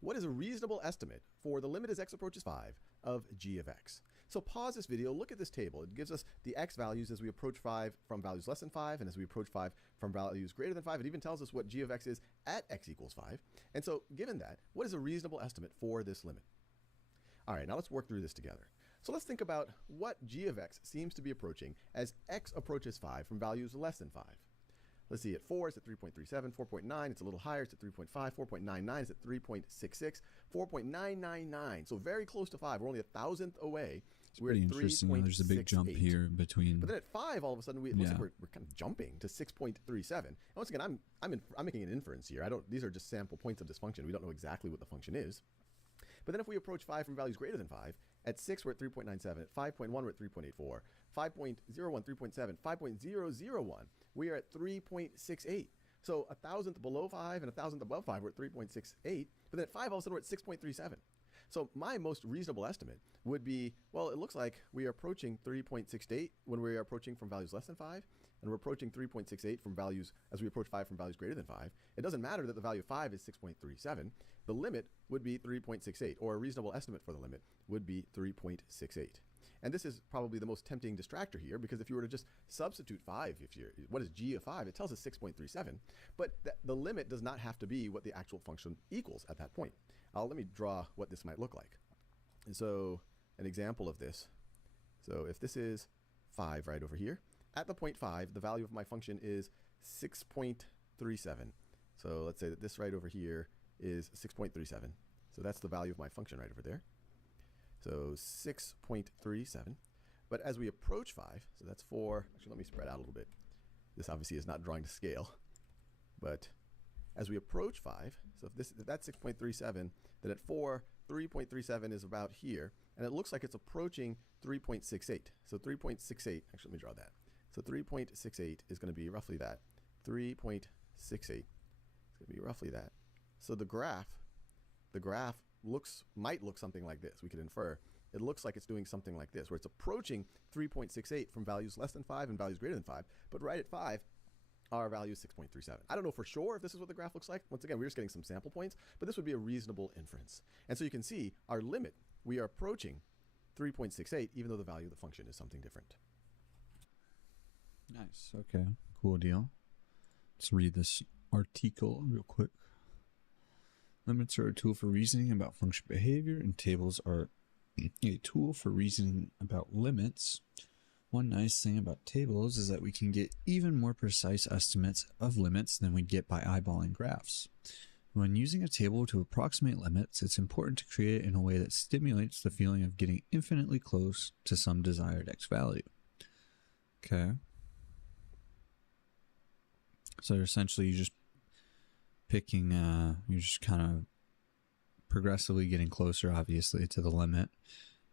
What is a reasonable estimate for the limit as x approaches 5 of g of x? So pause this video, look at this table. It gives us the x values as we approach 5 from values less than 5 and as we approach 5 from values greater than 5. It even tells us what g of x is at x equals 5. And so given that, what is a reasonable estimate for this limit? All right, now let's work through this together. So let's think about what g of x seems to be approaching as x approaches 5 from values less than 5. Let's see, at 4, it's at 3.37, 4.9, it's a little higher, it's at 3.5, 4.99, it's at 3.66, 4.999, so very close to 5. We're only a thousandth away. It's pretty interesting. There's a big jump here between. But then at 5, all of a sudden, it looks like we're kind of jumping to 6.37. And once again, I'm making an inference here. These are just sample points of this function. We don't know exactly what the function is. But then if we approach 5 from values greater than 5, at 6, we're at 3.97. At 5.1, we're at 3.84. 5.01, 3.7. 5.001, we are at 3.68. So a thousandth below 5 and a thousandth above 5, we're at 3.68. But then at 5, all of a sudden, we're at 6.37. So my most reasonable estimate would be, well, it looks like we are approaching 3.68 when we are approaching from values less than 5, and we're approaching 3.68 from values as we approach 5 from values greater than 5. It doesn't matter that the value of 5 is 6.37. The limit would be 3.68, or a reasonable estimate for the limit would be 3.68. And this is probably the most tempting distractor here, because if you were to just substitute 5, what is g of 5? It tells us 6.37, but the limit does not have to be what the actual function equals at that point. Let me draw what this might look like. And so an example of this. So if this is 5 right over here, at the point 5, the value of my function is 6.37. So let's say that this right over here is 6.37. So that's the value of my function right over there. So 6.37. But as we approach 5, so that's 4. Actually, let me spread out a little bit. This obviously is not drawing to scale. But as we approach 5, so if that's 6.37, then at 4, 3.37 is about here. And it looks like it's approaching 3.68. So 3.68, actually let me draw that. So 3.68 is going to be roughly that. 3.68 is going to be roughly that. So the graph might look something like this. We could infer. It looks like it's doing something like this, where it's approaching 3.68 from values less than 5 and values greater than 5. But right at 5, our value is 6.37. I don't know for sure if this is what the graph looks like. Once again, we're just getting some sample points, but this would be a reasonable inference. And so you can see our limit, we are approaching 3.68, even though the value of the function is something different. Nice. Okay. Cool deal. Let's read this article real quick. Limits are a tool for reasoning about function behavior, and tables are a tool for reasoning about limits. One nice thing about tables is that we can get even more precise estimates of limits than we'd get by eyeballing graphs. When using a table to approximate limits, it's important to create it in a way that stimulates the feeling of getting infinitely close to some desired x value. Okay. So essentially you're just picking, you're just kind of progressively getting closer, obviously, to the limit,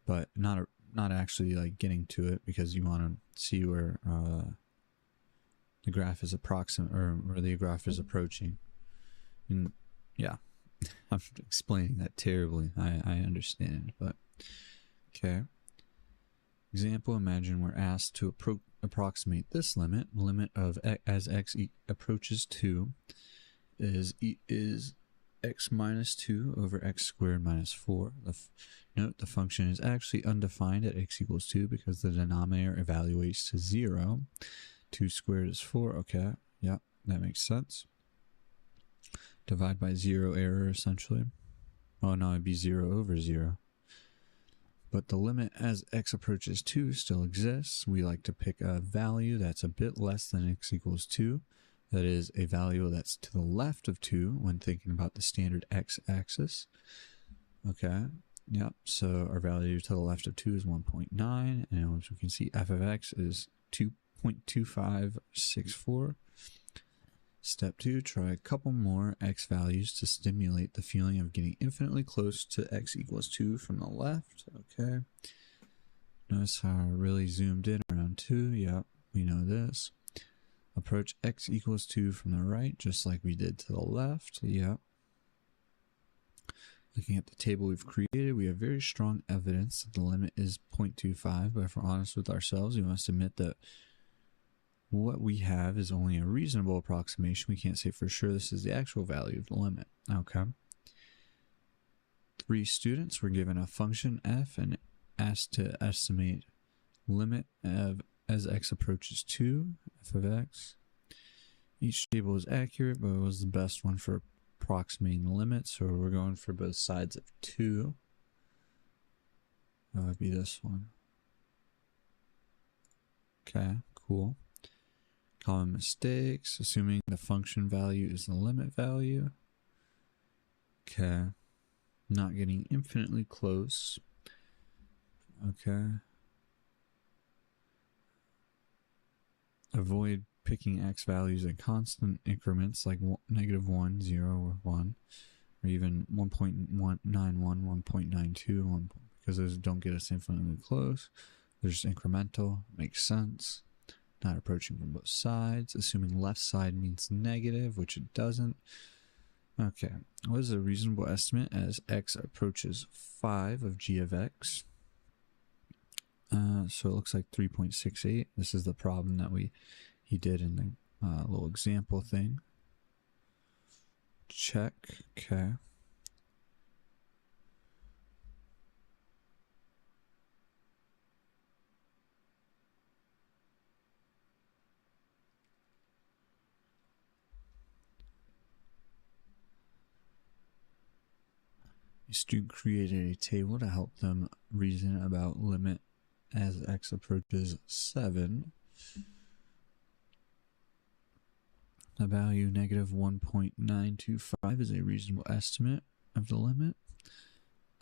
but not actually like getting to it, because you want to see where the graph is approximate, or where the graph is approaching. And yeah, I'm explaining that terribly. I understand, but okay. Example: imagine we're asked to approximate this limit. The limit of as x approaches 2 is x minus 2 over x squared minus 4. Note the function is actually undefined at x equals 2 because the denominator evaluates to 0. 2 squared is 4. Okay, yeah, that makes sense. Divide by 0 error, essentially. Oh no, it'd be 0 over 0. But the limit as x approaches 2 still exists. We like to pick a value that's a bit less than x equals 2. That is a value that's to the left of 2 when thinking about the standard x-axis. Okay, yep, so our value to the left of 2 is 1.9, and as we can see, f of x is 2.2564. Step 2, try a couple more x values to stimulate the feeling of getting infinitely close to x equals 2 from the left. Okay, notice how I really zoomed in around 2. Yep, we know this. Approach x equals 2 from the right, just like we did to the left. Yep. Looking at the table we've created, we have very strong evidence that the limit is 0.25, but if we're honest with ourselves, we must admit that what we have is only a reasonable approximation. We can't say for sure this is the actual value of the limit. Okay. 3 students were given a function f and asked to estimate limit of as x approaches 2, f of x. Each table is accurate, but it was the best one for approximating the limit, so we're going for both sides of 2. That would be this one. Okay, cool. Common mistakes: assuming the function value is the limit value. Okay. Not getting infinitely close. Okay. Avoid picking x values in constant increments like -1, 0, or 1, or even 1.91, 1.92, because those don't get us infinitely close. They're just incremental. Makes sense. Not approaching from both sides. Assuming left side means negative, which it doesn't. Okay. What is a reasonable estimate as x approaches 5 of g of x? So it looks like 3.68. This is the problem that he did in the little example thing. Check. Okay. A student created a table to help them reason about limit as x approaches 7. The value -1.925 is a reasonable estimate of the limit.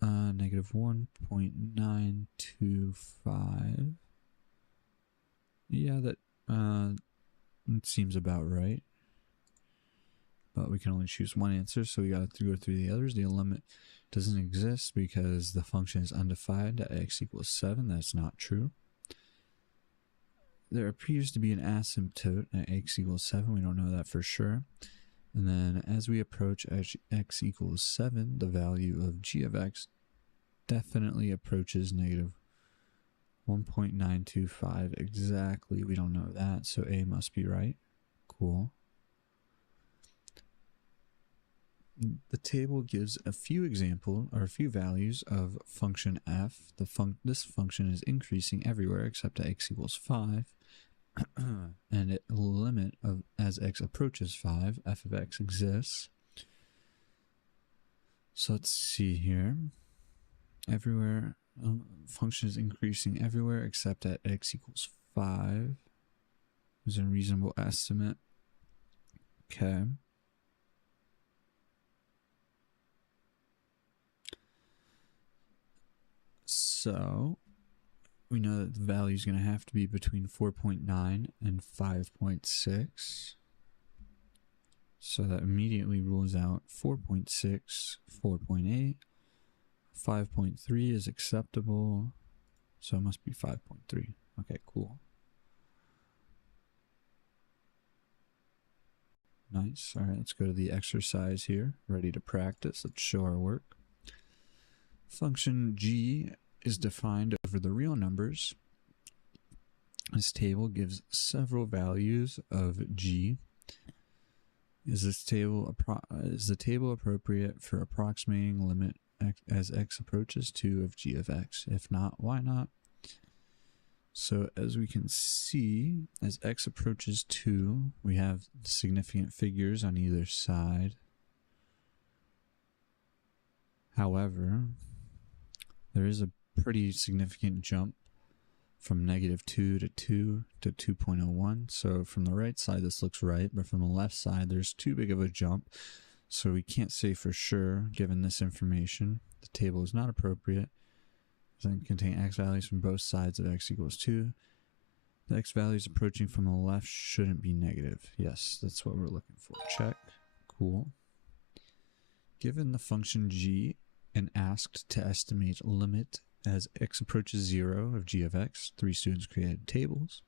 -1.925. Yeah, that seems about right. But we can only choose one answer, so we got to go through the others. The limit doesn't exist because the function is undefined at x equals 7. That's not true. There appears to be an asymptote at x equals 7. We don't know that for sure. And then as we approach x equals 7, the value of g of x definitely approaches -1.925 exactly. We don't know that, so A must be right. Cool. The table gives a few examples or a few values of function f. This function is increasing everywhere except at x equals 5, and at the limit of as x approaches 5, f of x exists. So let's see here. Everywhere Function is increasing everywhere except at x equals 5. Is a reasonable estimate. Okay. So we know that the value is going to have to be between 4.9 and 5.6. So that immediately rules out 4.6, 4.8. 5.3 is acceptable. So it must be 5.3. Okay, cool. Nice. All right, let's go to the exercise here. Ready to practice. Let's show our work. Function g is defined over the real numbers. This table gives several values of g. Is the table appropriate for approximating limit as x approaches 2 of g of x? If not, why not? So as we can see, as x approaches 2, we have significant figures on either side. However, there is a pretty significant jump from -2 to 2 to 2.01. So from the right side, this looks right, but from the left side, there's too big of a jump. So we can't say for sure, given this information, the table is not appropriate. It doesn't contain x values from both sides of x equals 2. The x values approaching from the left shouldn't be negative. Yes, that's what we're looking for. Check. Cool. Given the function g and asked to estimate limit as x approaches 0 of g of x, 3 students created tables.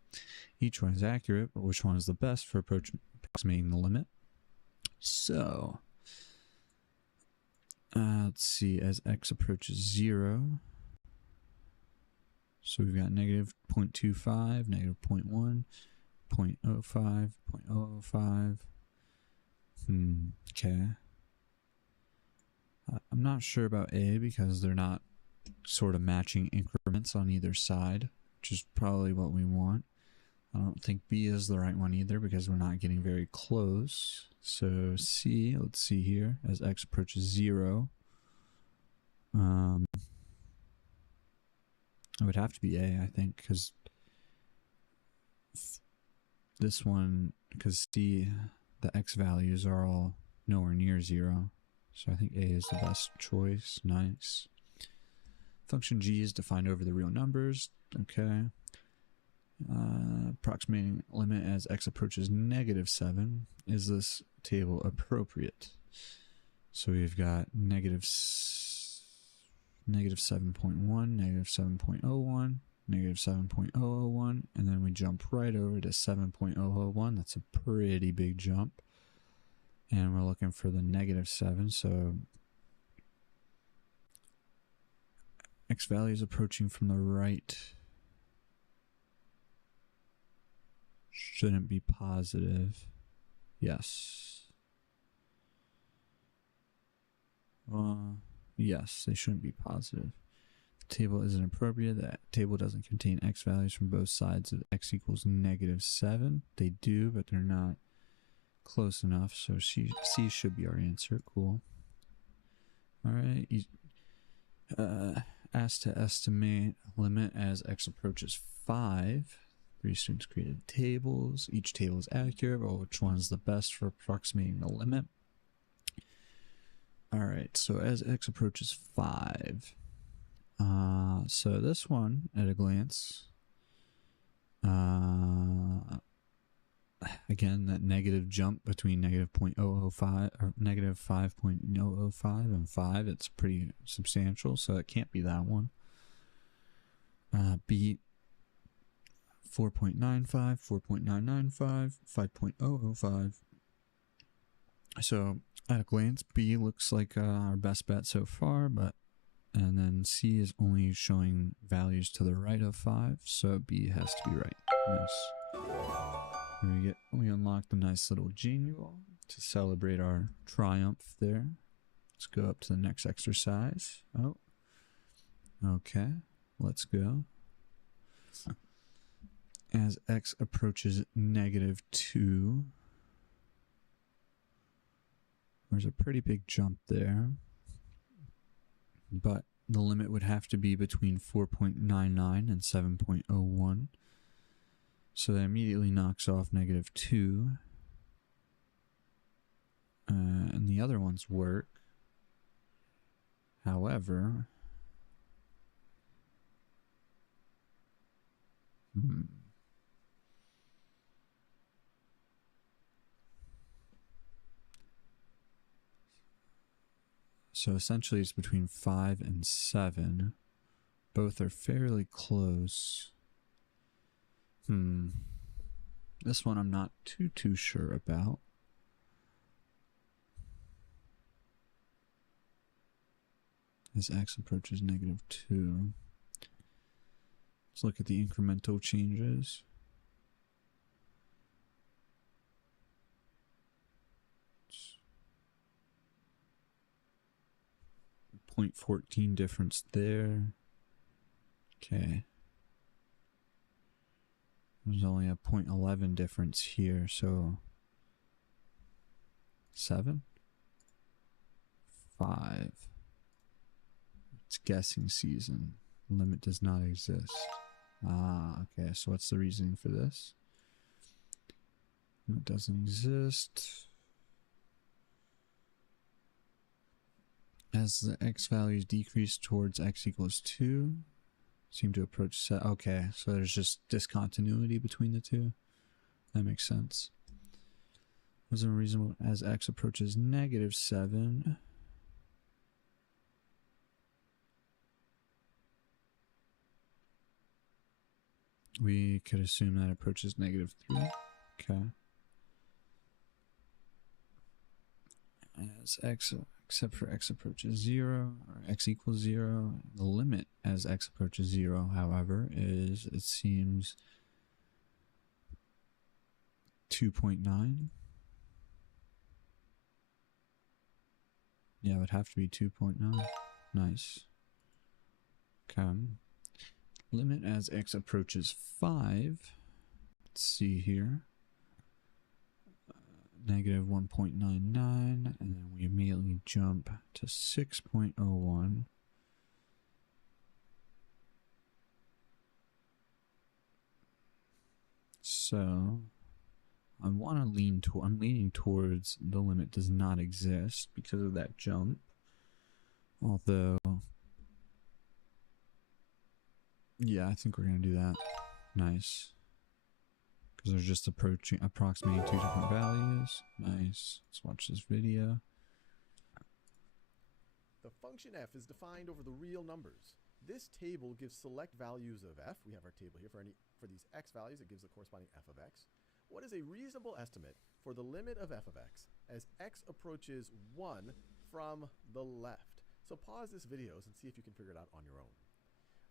Each one is accurate, but which one is the best for approximating the limit? So, let's see, as x approaches 0, so we've got -0.25, -0.1, 0.05, 0.005. Okay. I'm not sure about A because they're not sort of matching increments on either side, which is probably what we want. I don't think B is the right one either because we're not getting very close. So C, let's see here, as x approaches 0. It would have to be A, I think, because this one, because C, the x values are all nowhere near 0. So I think A is the best choice. Nice. Function g is defined over the real numbers. Okay. Approximating limit as x approaches -7. Is this table appropriate? So we've got -7.1, -7.01, -7.001, and then we jump right over to 7.001. That's a pretty big jump. And we're looking for the -7, so x values approaching from the right shouldn't be positive. Yes. Yes, they shouldn't be positive. The table isn't appropriate. The table doesn't contain x values from both sides of x equals -7. They do, but they're not close enough, so C should be our answer. Cool. Alright. Asked to estimate limit as x approaches 5. 3 students created tables. Each table is accurate, but which one is the best for approximating the limit? Alright, so as x approaches 5. So this one, at a glance, again, that negative jump between -0.005 or -5.005 and 5, it's pretty substantial, so it can't be that one. B, 4.95, 4.995, 5.005. So at a glance, B looks like our best bet so far, and then C is only showing values to the right of 5, so B has to be right. Nice. We unlock the nice little Genial to celebrate our triumph there. Let's go up to the next exercise. Oh, okay, let's go. As x approaches -2, there's a pretty big jump there, but the limit would have to be between 4.99 and 7.01. So that immediately knocks off -2. And the other ones work. However, so essentially it's between 5 and 7. Both are fairly close. This one I'm not too sure about. As x approaches -2. Let's look at the incremental changes. 0.14 difference there. Okay. There's only a 0.11 difference here, so 7? 5. It's guessing season. Limit does not exist. Okay, so what's the reasoning for this? Limit doesn't exist. As the x values decrease towards x equals 2, seem to approach set. Okay, so there's just discontinuity between the two. That makes sense. Was there a reason as x approaches -7? We could assume that approaches -3. Okay. As x, except for x approaches 0, or x equals 0, the limit as x approaches 0, however, is, it seems, 2.9. Yeah, it would have to be 2.9. Nice. Okay. Limit as x approaches 5. Let's see here. -1.99, and then we immediately jump to 6.01. So I'm leaning towards the limit does not exist because of that jump. Although, yeah, I think we're gonna do that. Nice. Because they're just approximating two different values. Nice. Let's watch this video. The function f is defined over the real numbers. This table gives select values of f. We have our table here for these x values. It gives the corresponding f of x. What is a reasonable estimate for the limit of f of x as x approaches 1 from the left? So pause this video and see if you can figure it out on your own.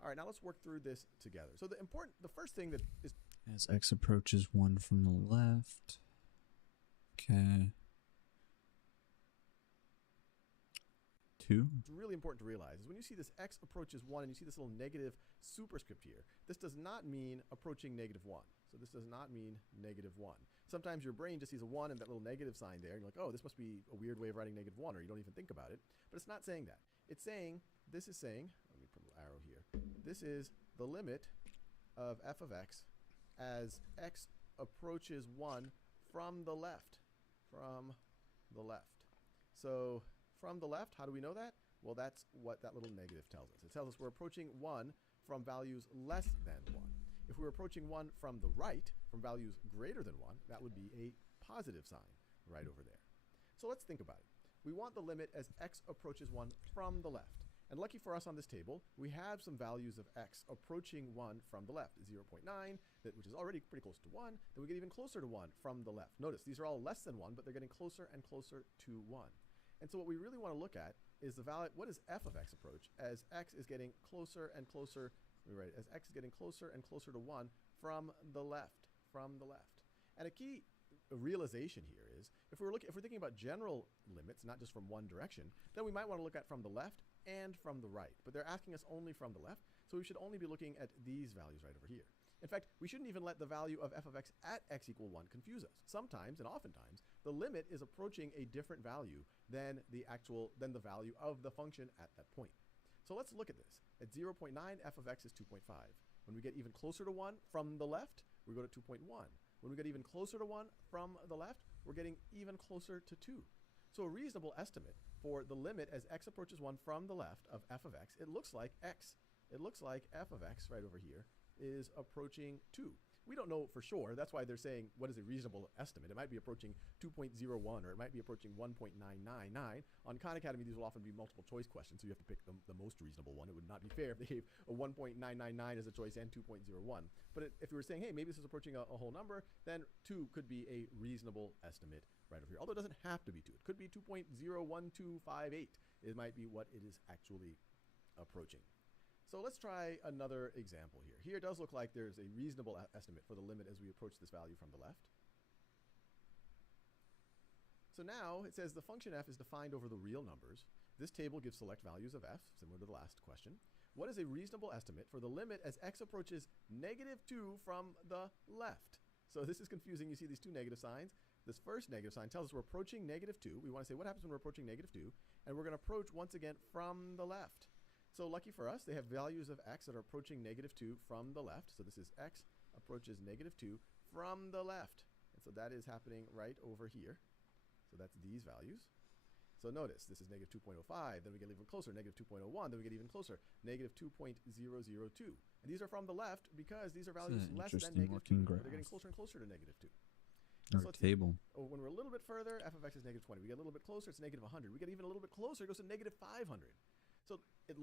All right, now let's work through this together. So the first thing that is... As x approaches 1 from the left. Okay. 2. It's really important to realize is when you see this x approaches 1 and you see this little negative superscript here, this does not mean approaching -1. So this does not mean -1. Sometimes your brain just sees a 1 and that little negative sign there, and you're like, oh, this must be a weird way of writing -1, or you don't even think about it. But it's not saying that. It's saying, this is saying, let me put a little arrow here, this is the limit of f of x as x approaches 1 from the left. From the left. So from the left, how do we know that? Well, that's what that little negative tells us. It tells us we're approaching 1 from values less than 1. If we're approaching 1 from the right, from values greater than 1, that would be a positive sign right over there. So let's think about it. We want the limit as x approaches 1 from the left. And lucky for us on this table, we have some values of x approaching 1 from the left. 0.9, which is already pretty close to 1. Then we get even closer to 1 from the left. Notice, these are all less than 1, but they're getting closer and closer to 1. And so what we really want to look at is the value, what does f of x approach as x is getting closer and closer, as x is getting closer and closer to 1 from the left, And a key realization here is, if we're thinking about general limits, not just from one direction, then we might want to look at from the left and from the right. But they're asking us only from the left, so we should only be looking at these values right over here. In fact, we shouldn't even let the value of f of x at x equal 1 confuse us. Sometimes, and oftentimes, the limit is approaching a different value than the value of the function at that point. So let's look at this. At 0.9, f of x is 2.5. When we get even closer to 1 from the left, we go to 2.1. When we get even closer to 1 from the left, we're getting even closer to 2. So a reasonable estimate for the limit as x approaches 1 from the left of f of x, it looks like f of x right over here is approaching 2. We don't know for sure. That's why they're saying what is a reasonable estimate. It might be approaching 2.01 or it might be approaching 1.999. On Khan Academy, these will often be multiple choice questions, so you have to pick the most reasonable one. It would not be fair if they gave a 1.999 as a choice and 2.01. But if you were saying, hey, maybe this is approaching a whole number, then 2 could be a reasonable estimate right over here. Although it doesn't have to be 2. It could be 2.01258. It might be what it is actually approaching. So let's try another example here. Here it does look like there's a reasonable estimate for the limit as we approach this value from the left. So now it says the function f is defined over the real numbers. This table gives select values of f, similar to the last question. What is a reasonable estimate for the limit as x approaches -2 from the left? So this is confusing. You see these two negative signs. This first negative sign tells us we're approaching -2. We want to say what happens when we're approaching -2, and we're going to approach once again from the left. So lucky for us, they have values of x that are approaching -2 from the left. So this is x approaches -2 from the left. And so that is happening right over here. So that's these values. So notice, this is -2.05, then we get even closer, -2.01, then we get even closer, -2.002. And these are from the left because these are values less than -2. They're getting closer and closer to -2. Our So table. when we're a little bit further, f of x is -20. We get a little bit closer, it's -100. We get even a little bit closer, it goes to -500. So it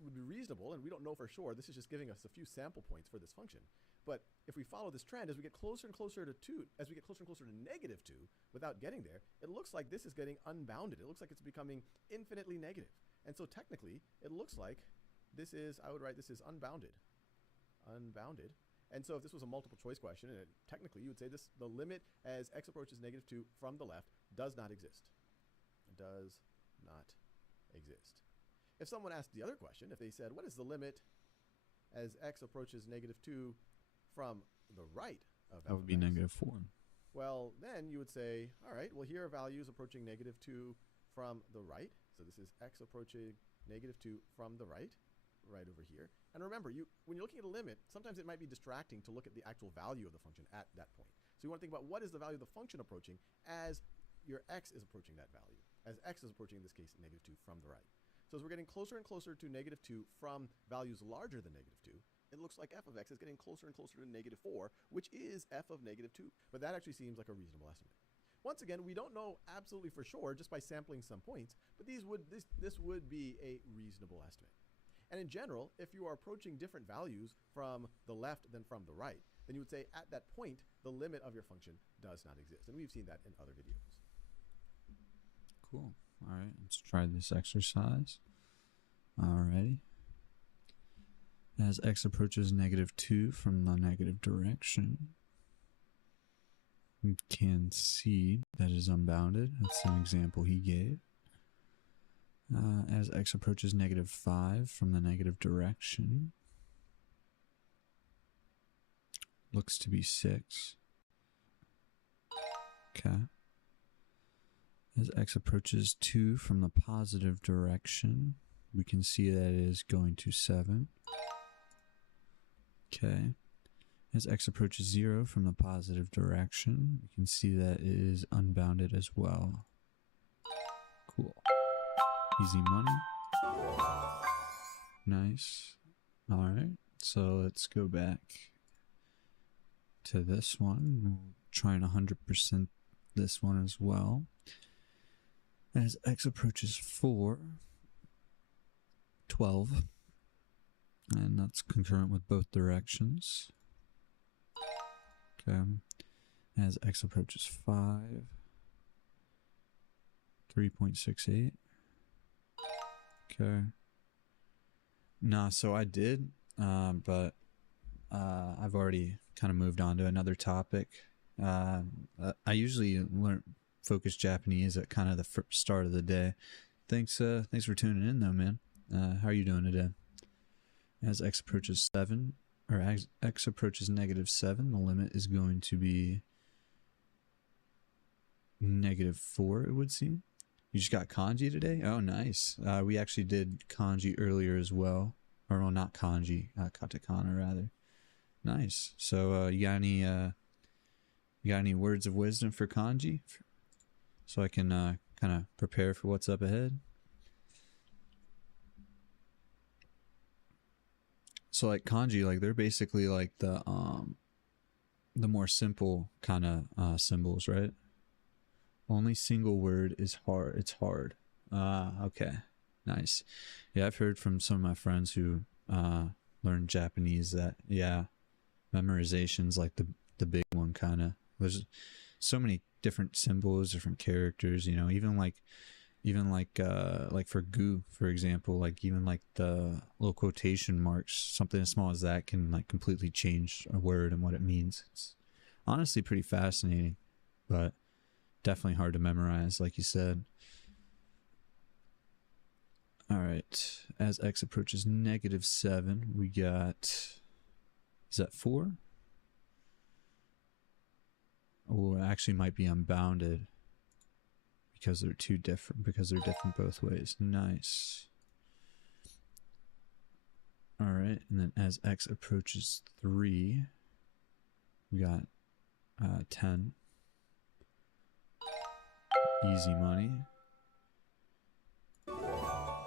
would be reasonable, and we don't know for sure. This is just giving us a few sample points for this function. But if we follow this trend, as we get closer and closer to 2, as we get closer and closer to -2, without getting there, it looks like this is getting unbounded. It looks like it's becoming infinitely negative. And so technically, it looks like this is, I would write this is unbounded. Unbounded. And so if this was a multiple choice question, and technically you would say the limit as x approaches -2 from the left does not exist. Does not exist. If someone asked the other question, if they said, what is the limit as x approaches -2 from the right of That would be -4. Well, then you would say, all right, well, here are values approaching -2 from the right. So this is x approaching -2 from the right over here. And remember, when you're looking at a limit, sometimes it might be distracting to look at the actual value of the function at that point. So you want to think about what is the value of the function approaching as your x is approaching that value, as x is approaching, in this case, -2 from the right. So as we're getting closer and closer to -2 from values larger than -2, it looks like f of x is getting closer and closer to -4, which is f of -2. But that actually seems like a reasonable estimate. Once again, we don't know absolutely for sure just by sampling some points, but this would be a reasonable estimate. And in general, if you are approaching different values from the left than from the right, then you would say at that point, the limit of your function does not exist. And we've seen that in other videos. Cool. All right, let's try this exercise. Alrighty. As x approaches -2 from the negative direction, you can see that is unbounded. That's an example he gave. As x approaches -5 from the negative direction, looks to be 6. Okay. As x approaches 2 from the positive direction, we can see that it is going to 7. Okay. As x approaches 0 from the positive direction, we can see that it is unbounded as well. Cool. Easy money. Nice. Alright, so let's go back to this one. I'm trying 100% this one as well. As x approaches 4, 12, and that's concurrent with both directions. Okay. As x approaches 5, 3.68. Okay. Nah, so I did, but I've already kind of moved on to another topic. I usually focus Japanese at kind of the start of the day. Thanks for tuning in though, man. How are you doing today? As x approaches 7, or as x approaches -7, the limit is going to be -4, it would seem. You just got kanji today? Oh, nice. We actually did kanji earlier as well. Or well, not kanji, katakana rather. Nice. So you got any words of wisdom for kanji? So I can kind of prepare for what's up ahead. So like kanji, like they're basically like the more simple kind of symbols, right? Only single word is hard. It's hard. Okay. Nice. Yeah, I've heard from some of my friends who learned Japanese that memorization's like the big one kind of. There's so many different symbols, different characters, you know, even like for gu, for example, like even like the little quotation marks, something as small as that can like completely change a word and what it means. It's honestly pretty fascinating, but definitely hard to memorize, like you said. All right, as x approaches -7, we got, is that 4? Oh, it actually might be unbounded because they're different both ways. Nice. All right, and then as x approaches 3, we got 10. Easy money.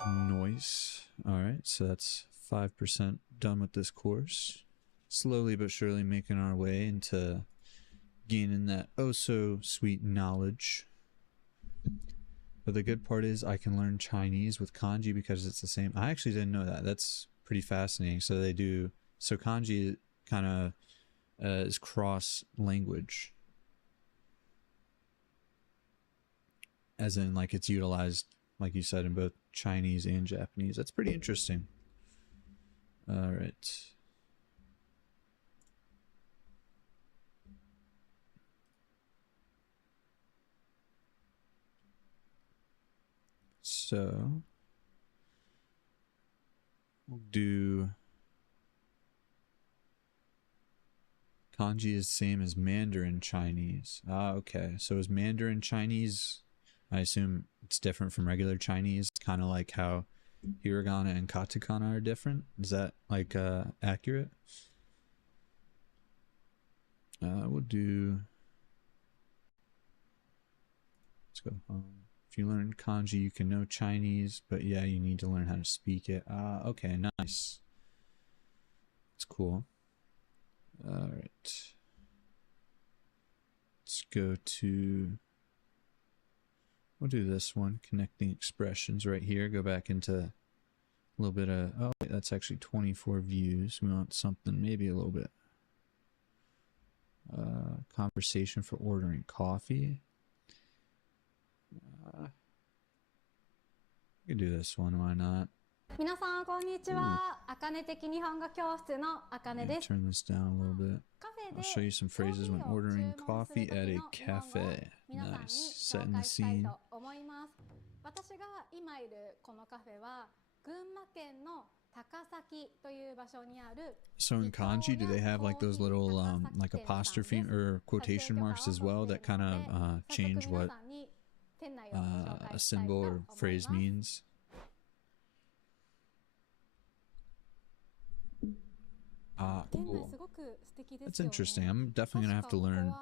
Noise. All right, so that's 5% done with this course. Slowly but surely making our way into gaining that oh so sweet knowledge. But the good part is I can learn Chinese with kanji because it's the same. I actually didn't know that. That's pretty fascinating. So they do, so kanji kind of is cross language, as in like it's utilized, like you said, in both Chinese and Japanese. That's pretty interesting. All right. So we'll do kanji is same as Mandarin Chinese. Okay. So is Mandarin Chinese, I assume it's different from regular Chinese, kind of like how hiragana and katakana are different. Is that like accurate? We'll do, let's go home. If you learn kanji, you can know Chinese, but yeah, you need to learn how to speak it. Okay, nice. That's cool. All right. Let's go to, we'll do this one, connecting expressions right here. Go back into a little bit of, oh, wait, that's actually 24 views. We want something maybe a little bit. Conversation for ordering coffee. We can do this one, why not? 皆さんこんにちは。あかね的日本語教室のあかねです。 Turn this down a little bit. カフェ I'll で show you some phrases when コーヒーを ordering 注文する coffee 時 at a の日本語を cafe. 皆さんに Nice. 紹 Setting the 介したい scene. と思います。私が今いるこのカフェは群馬県の高崎という場所にある So in kanji, do they have like those little like apostrophe or quotation marks as well that kind of change what a symbol or phrase means? Cool. That's interesting. I'm definitely gonna have to learn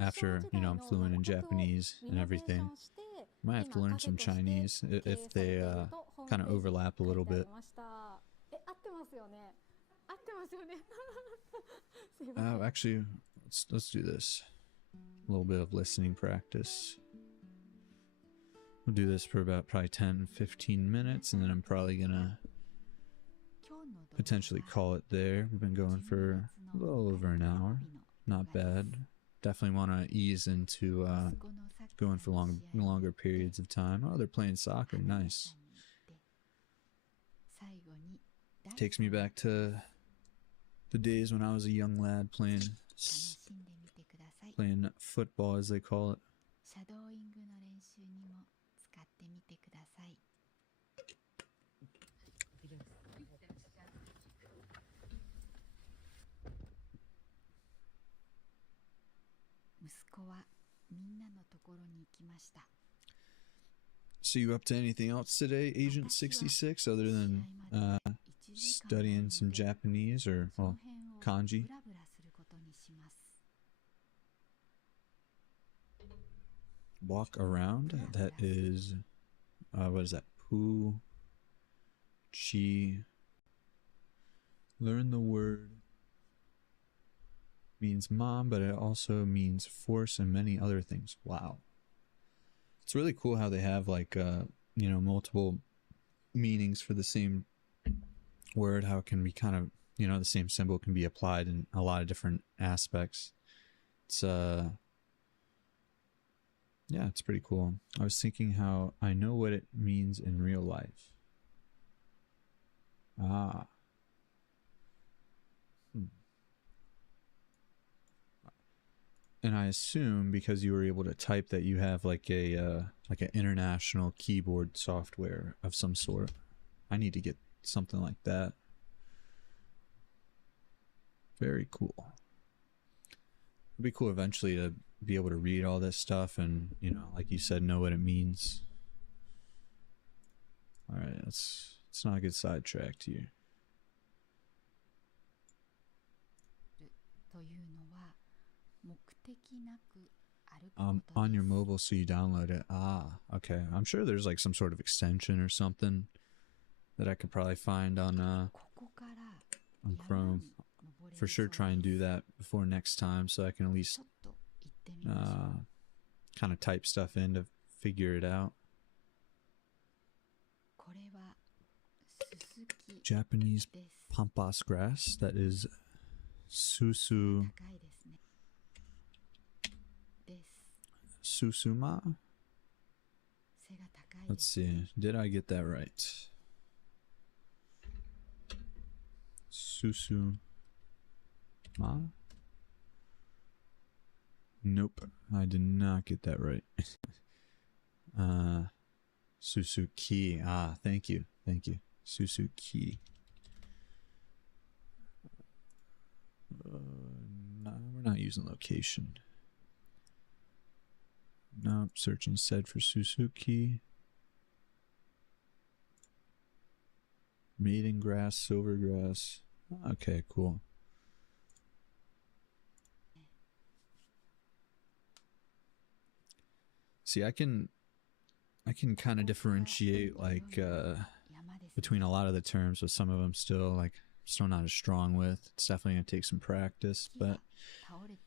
after, you know, I'm fluent in Japanese and everything. Might have to learn some Chinese if they kind of overlap a little bit. Actually, let's do this. A little bit of listening practice. We'll do this for about probably 10-15 minutes, and then I'm probably gonna potentially call it there. We've been going for a little over an hour. Not bad. Definitely want to ease into going for longer periods of time. Oh, they're playing soccer. Nice. Takes me back to the days when I was a young lad playing football, as they call it. シャドーイングの練習にも使ってみてください。息子はみんなのところに行きました。So you up to anything else today, Agent 66, other than studying some Japanese or, well, kanji? Walk around? That is, what is that? Pu, chi. Learn the word. Means mom, but it also means force and many other things. Wow. It's really cool how they have like, you know, multiple meanings for the same word, how it can be kind of, you know, the same symbol can be applied in a lot of different aspects. It's, yeah, it's pretty cool. I was thinking how I know what it means in real life. Ah. And I assume because you were able to type that you have like a like an international keyboard software of some sort. I need to get something like that. Very cool. It'd be cool eventually to be able to read all this stuff and, you know, like you said, know what it means. All right, let's not get sidetracked here. On your mobile, so you download it. Ah, okay. I'm sure there's like some sort of extension or something that I could probably find on Chrome. For sure, try and do that before next time, so I can at least kind of type stuff in to figure it out. Japanese pampas grass. That is Susu. Susuma? Let's see. Did I get that right? Susuma? Nope. I did not get that right. Suzuki. Ah, thank you. Thank you. Suzuki. No, we're not using location. Nope, search instead for Suzuki. Maiden grass, silver grass. Okay, cool. See, I can kind of differentiate like between a lot of the terms, but some of them still not as strong with. It's definitely gonna take some practice, but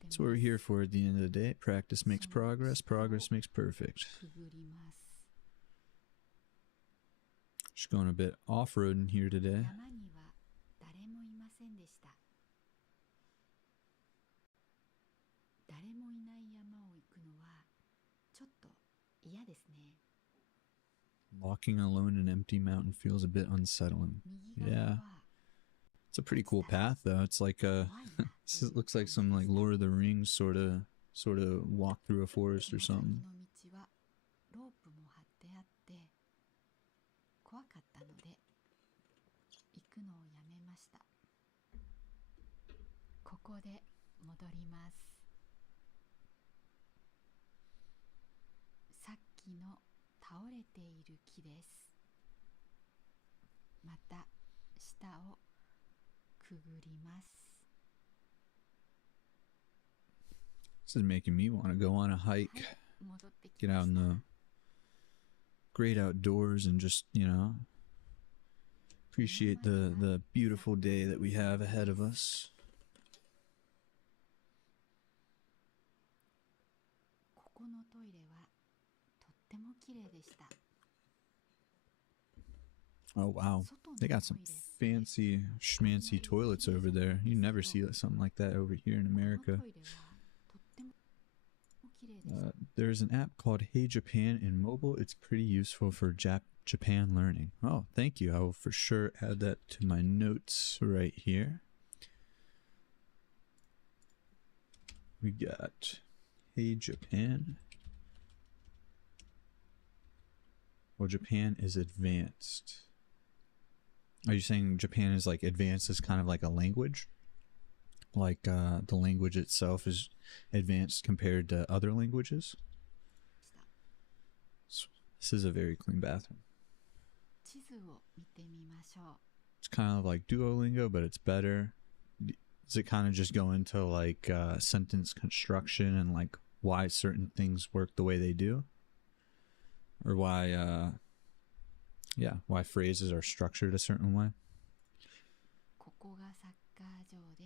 that's what we're here for at the end of the day. Practice makes progress. Progress makes perfect. Just going a bit off-roading here today. Walking alone in an empty mountain feels a bit unsettling. Yeah. It's a pretty cool path though. It's like it looks like some like Lord of the Rings sort of walk through a forest or something. This is making me want to go on a hike, get out in the great outdoors and just, you know, appreciate the beautiful day that we have ahead of us. Oh wow, they got some fancy schmancy toilets over there. You never see something like that over here in America. There's an app called Hey Japan in mobile. It's pretty useful for Japan learning. Oh, thank you. I will for sure add that to my notes right here. We got Hey Japan. Well, Japan is advanced. Are you saying Japan is like advanced as kind of like a language? Like the language itself is advanced compared to other languages? This is a very clean bathroom. 地図を見てみましょう。 It's kind of like Duolingo, but it's better. Does it kind of just go into like sentence construction and like why certain things work the way they do? Or why, why phrases are structured a certain way? ここがサッカー場で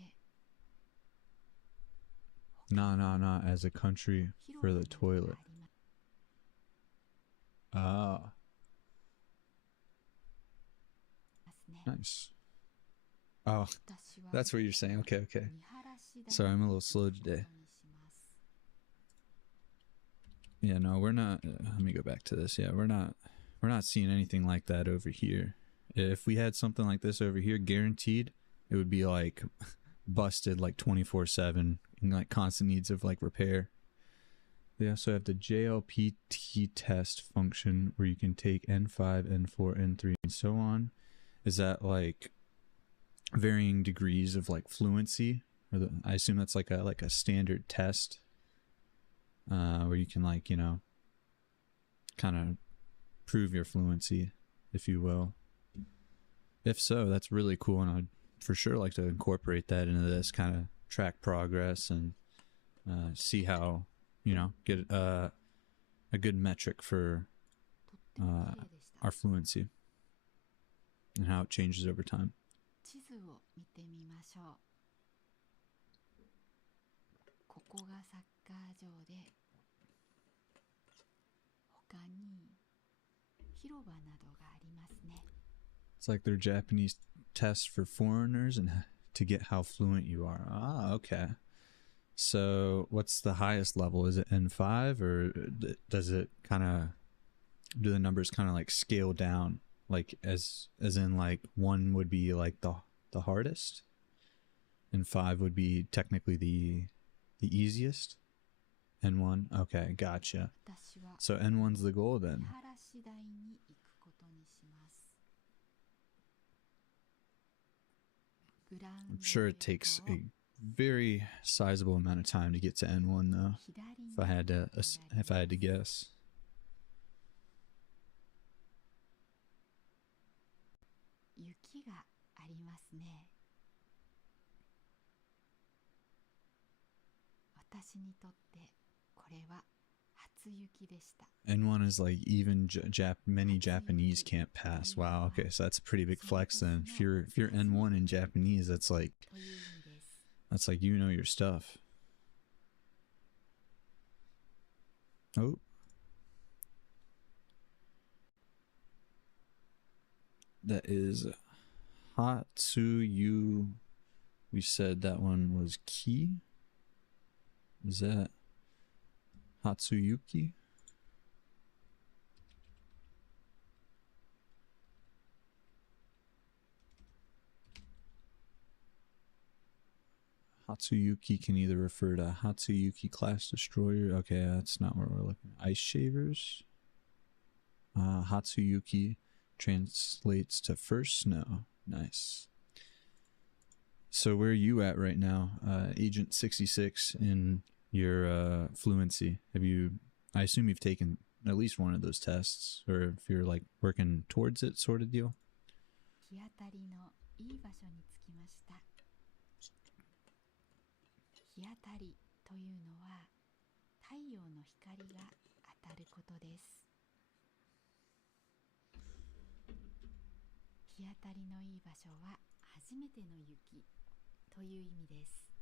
Nah, as a country for the toilet. 広場があ Ah, りますね。 nice. Oh, 私は that's what you're saying. Okay. 見晴らし台 Sorry, I'm a に little slow 行くこと today. にします。 Yeah, no, we're not. Let me go back to this. Yeah, we're not seeing anything like that over here. If we had something like this over here, guaranteed, it would be like busted like 24/7 and like constant needs of like repair. They also have the JLPT test function where you can take N5, N4, N3, and so on. Is that like varying degrees of like fluency? Or I assume that's like a standard test where you can like, you know, kind of prove your fluency, if you will. If so, that's really cool, and I'd for sure like to incorporate that into this, kind of track progress and see how, you know, get a good metric for とっても綺麗でした。 our fluency and how it changes over time. 地図を見てみましょう。ここがサッカー場で、他に広場などがありますね。 It's like their Japanese test for foreigners and to get how fluent you are. Ah, okay. So what's the highest level? Is it N5 or does it kind of, do the numbers kind of like scale down? Like as in like 1 would be like the hardest and 5 would be technically the easiest? N1? Okay, gotcha. 私は So N1's the goal 見 then. 晴らし台に行くことにします。グラウンド I'm sure it takes a very sizable amount of time to get to N1 though. 左に If I had to guess. 雪がありますね。私にとってこれは初雪でした。 N1 is like even many Japanese can't pass. Wow. Okay, so that's a pretty big flex then. If you're N1 in Japanese, that's like という意味です。 you know your stuff. Oh. That is Hatsuyu. We said that one was Ki. Is that Hatsuyuki? Hatsuyuki can either refer to Hatsuyuki class destroyer. Okay, that's not where we're looking. Ice shavers. Hatsuyuki translates to first snow. Nice. So where are you at right now, Agent 66, in your fluency? I assume you've taken at least one of those tests, or if you're like working towards it sort of deal? 日当たりのいい場所に着きました。日当たりというのは太陽の光が当たることです。日当たりのいい場所は初めての雪という意味です。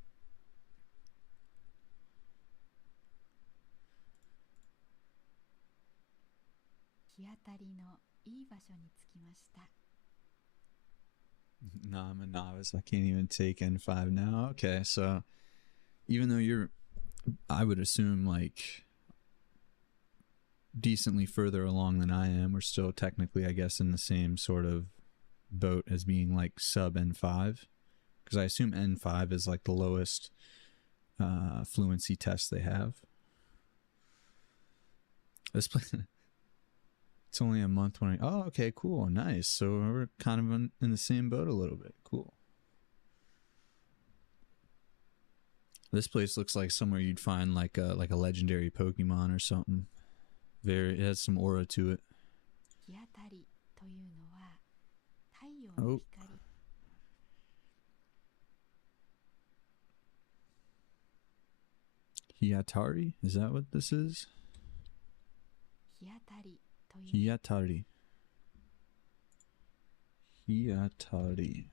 日当たりのいい場所に着きました。 No, I'm a novice. I can't even take N5 now. Okay, so even though I would assume like decently further along than I am, we're still technically, I guess, in the same sort of boat as being like sub N5, because I assume N5 is like the lowest fluency test they have. This place, it's only a month when oh, okay, cool, nice. So we're kind of in the same boat a little bit. Cool. This place looks like somewhere you'd find like a legendary Pokemon or something. Very, it has some aura to it. 日当たりというのは太陽 Oh. の光。 Hiatari? Is that what this is? 日当たりという Hiatari. Hiatari.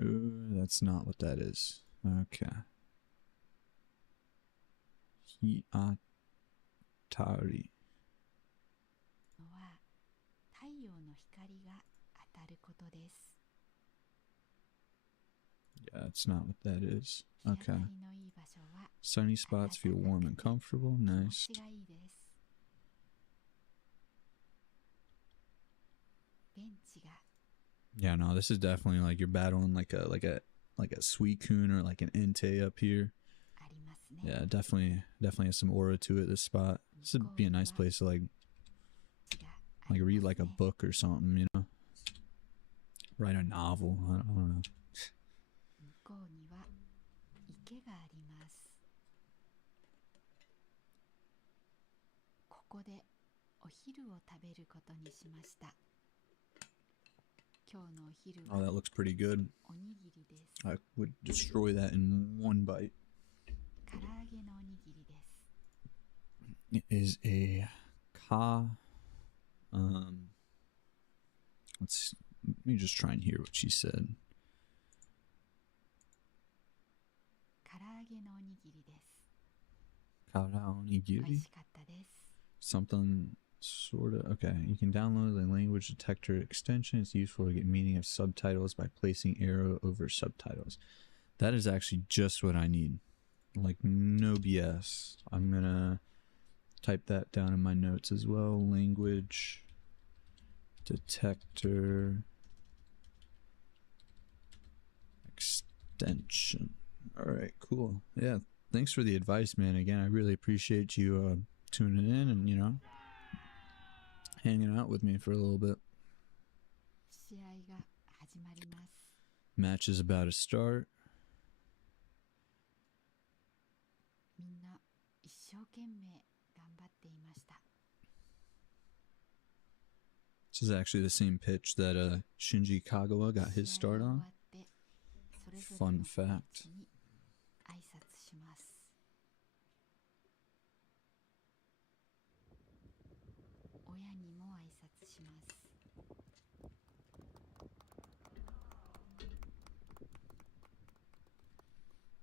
That's not what that is. Okay. Hiatari. のは太陽の光が当たることです。 Yeah, that's not what that is. 日当 Okay. たりのいい場所は Sunny spots feel warm and comfortable. 気持 Nice. ちがいいです。ベンチが Yeah, no, this is definitely like you're battling like a Suicune or like an Entei up here. ありますね。 Yeah, definitely has some aura to it. This spot. This would be a nice place to like ベンチがあり read ます like a ね。 book or something, you know. Write a novel. I don't know. 向こうには池があります。ここでお昼を食べることにしました。今日のお昼 Oh, that は looks pretty good. おにぎりです。 I would destroy that in one bite. 唐揚げのおにぎりです。 It is a let me just try and hear what she said. 唐揚げのおにぎりです。 Kara 美味 onigiri? しかったです。 Something sort of. Okay, you can download the language detector extension. It's useful to get meaning of subtitles by placing arrow over subtitles. That is actually just what I need. Like, no BS. I'm gonna type that down in my notes as well. Language detector extension. All right, cool. Yeah, thanks for the advice, man. Again, I really appreciate you tuning in and, you know, hanging out with me for a little bit. 試合が始まります。 Match is about to start. みんな一生懸命頑張っていました。 This is actually the same pitch that Shinji Kagawa got his 試合 start が終 on. わってそれぞれ Fun のコー fact. チに挨拶します。親にも挨拶します。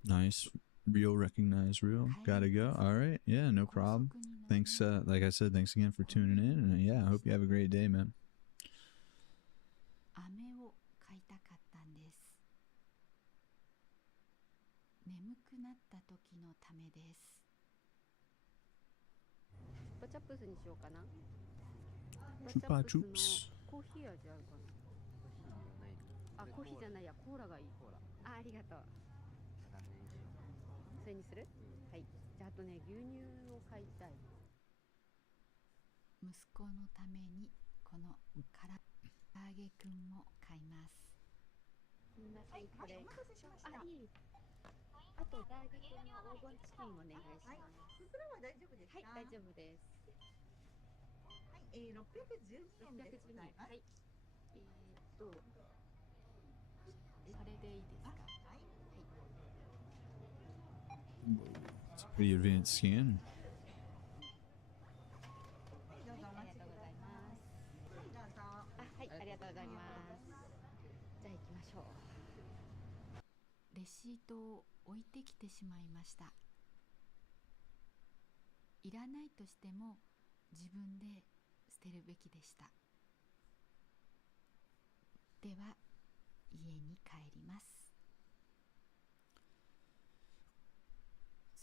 Nice. Real, recognize real. Gotta go. All right. Yeah, no problem. 高速に乗り Thanks, like I said, thanks again for tuning in. And yeah, I hope you have a great day, man. 飴を買いたかったんです。眠くなった時のためです。チュッパチャップスにしようかな。 Chupa チュッパチャップ chups. スのコーヒー味あるかな。あ、コーヒーじゃないや、コーラがいい。あ、ありがとう。それにする？はい。じゃあ、あとね、牛乳を買いたい。息子のためにこの唐揚げくんも買います。すみません、これ。あ、いい。あと、唐揚げくんの黄金チキンお願いします。袋は大丈夫ですか？はい、大丈夫です。はい、612円でございます。はい。それでいいですか？はい。 It's a pretty advanced scan. どうぞお待ちください。どうぞ。あ、はい、ありがとうございます。じゃあ行きましょう。レシートを置いてきてしまいました。いらないとしても自分で捨てるべきでした。では家に帰ります。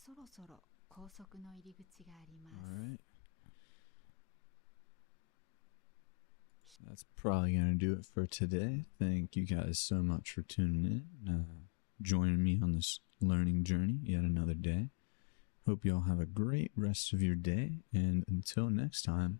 そろそろ高速の入り口があります。 All right. That's probably going to do it for today. Thank you guys so much for tuning in, joining me on this learning journey yet another day. Hope you all have a great rest of your day, and until next time,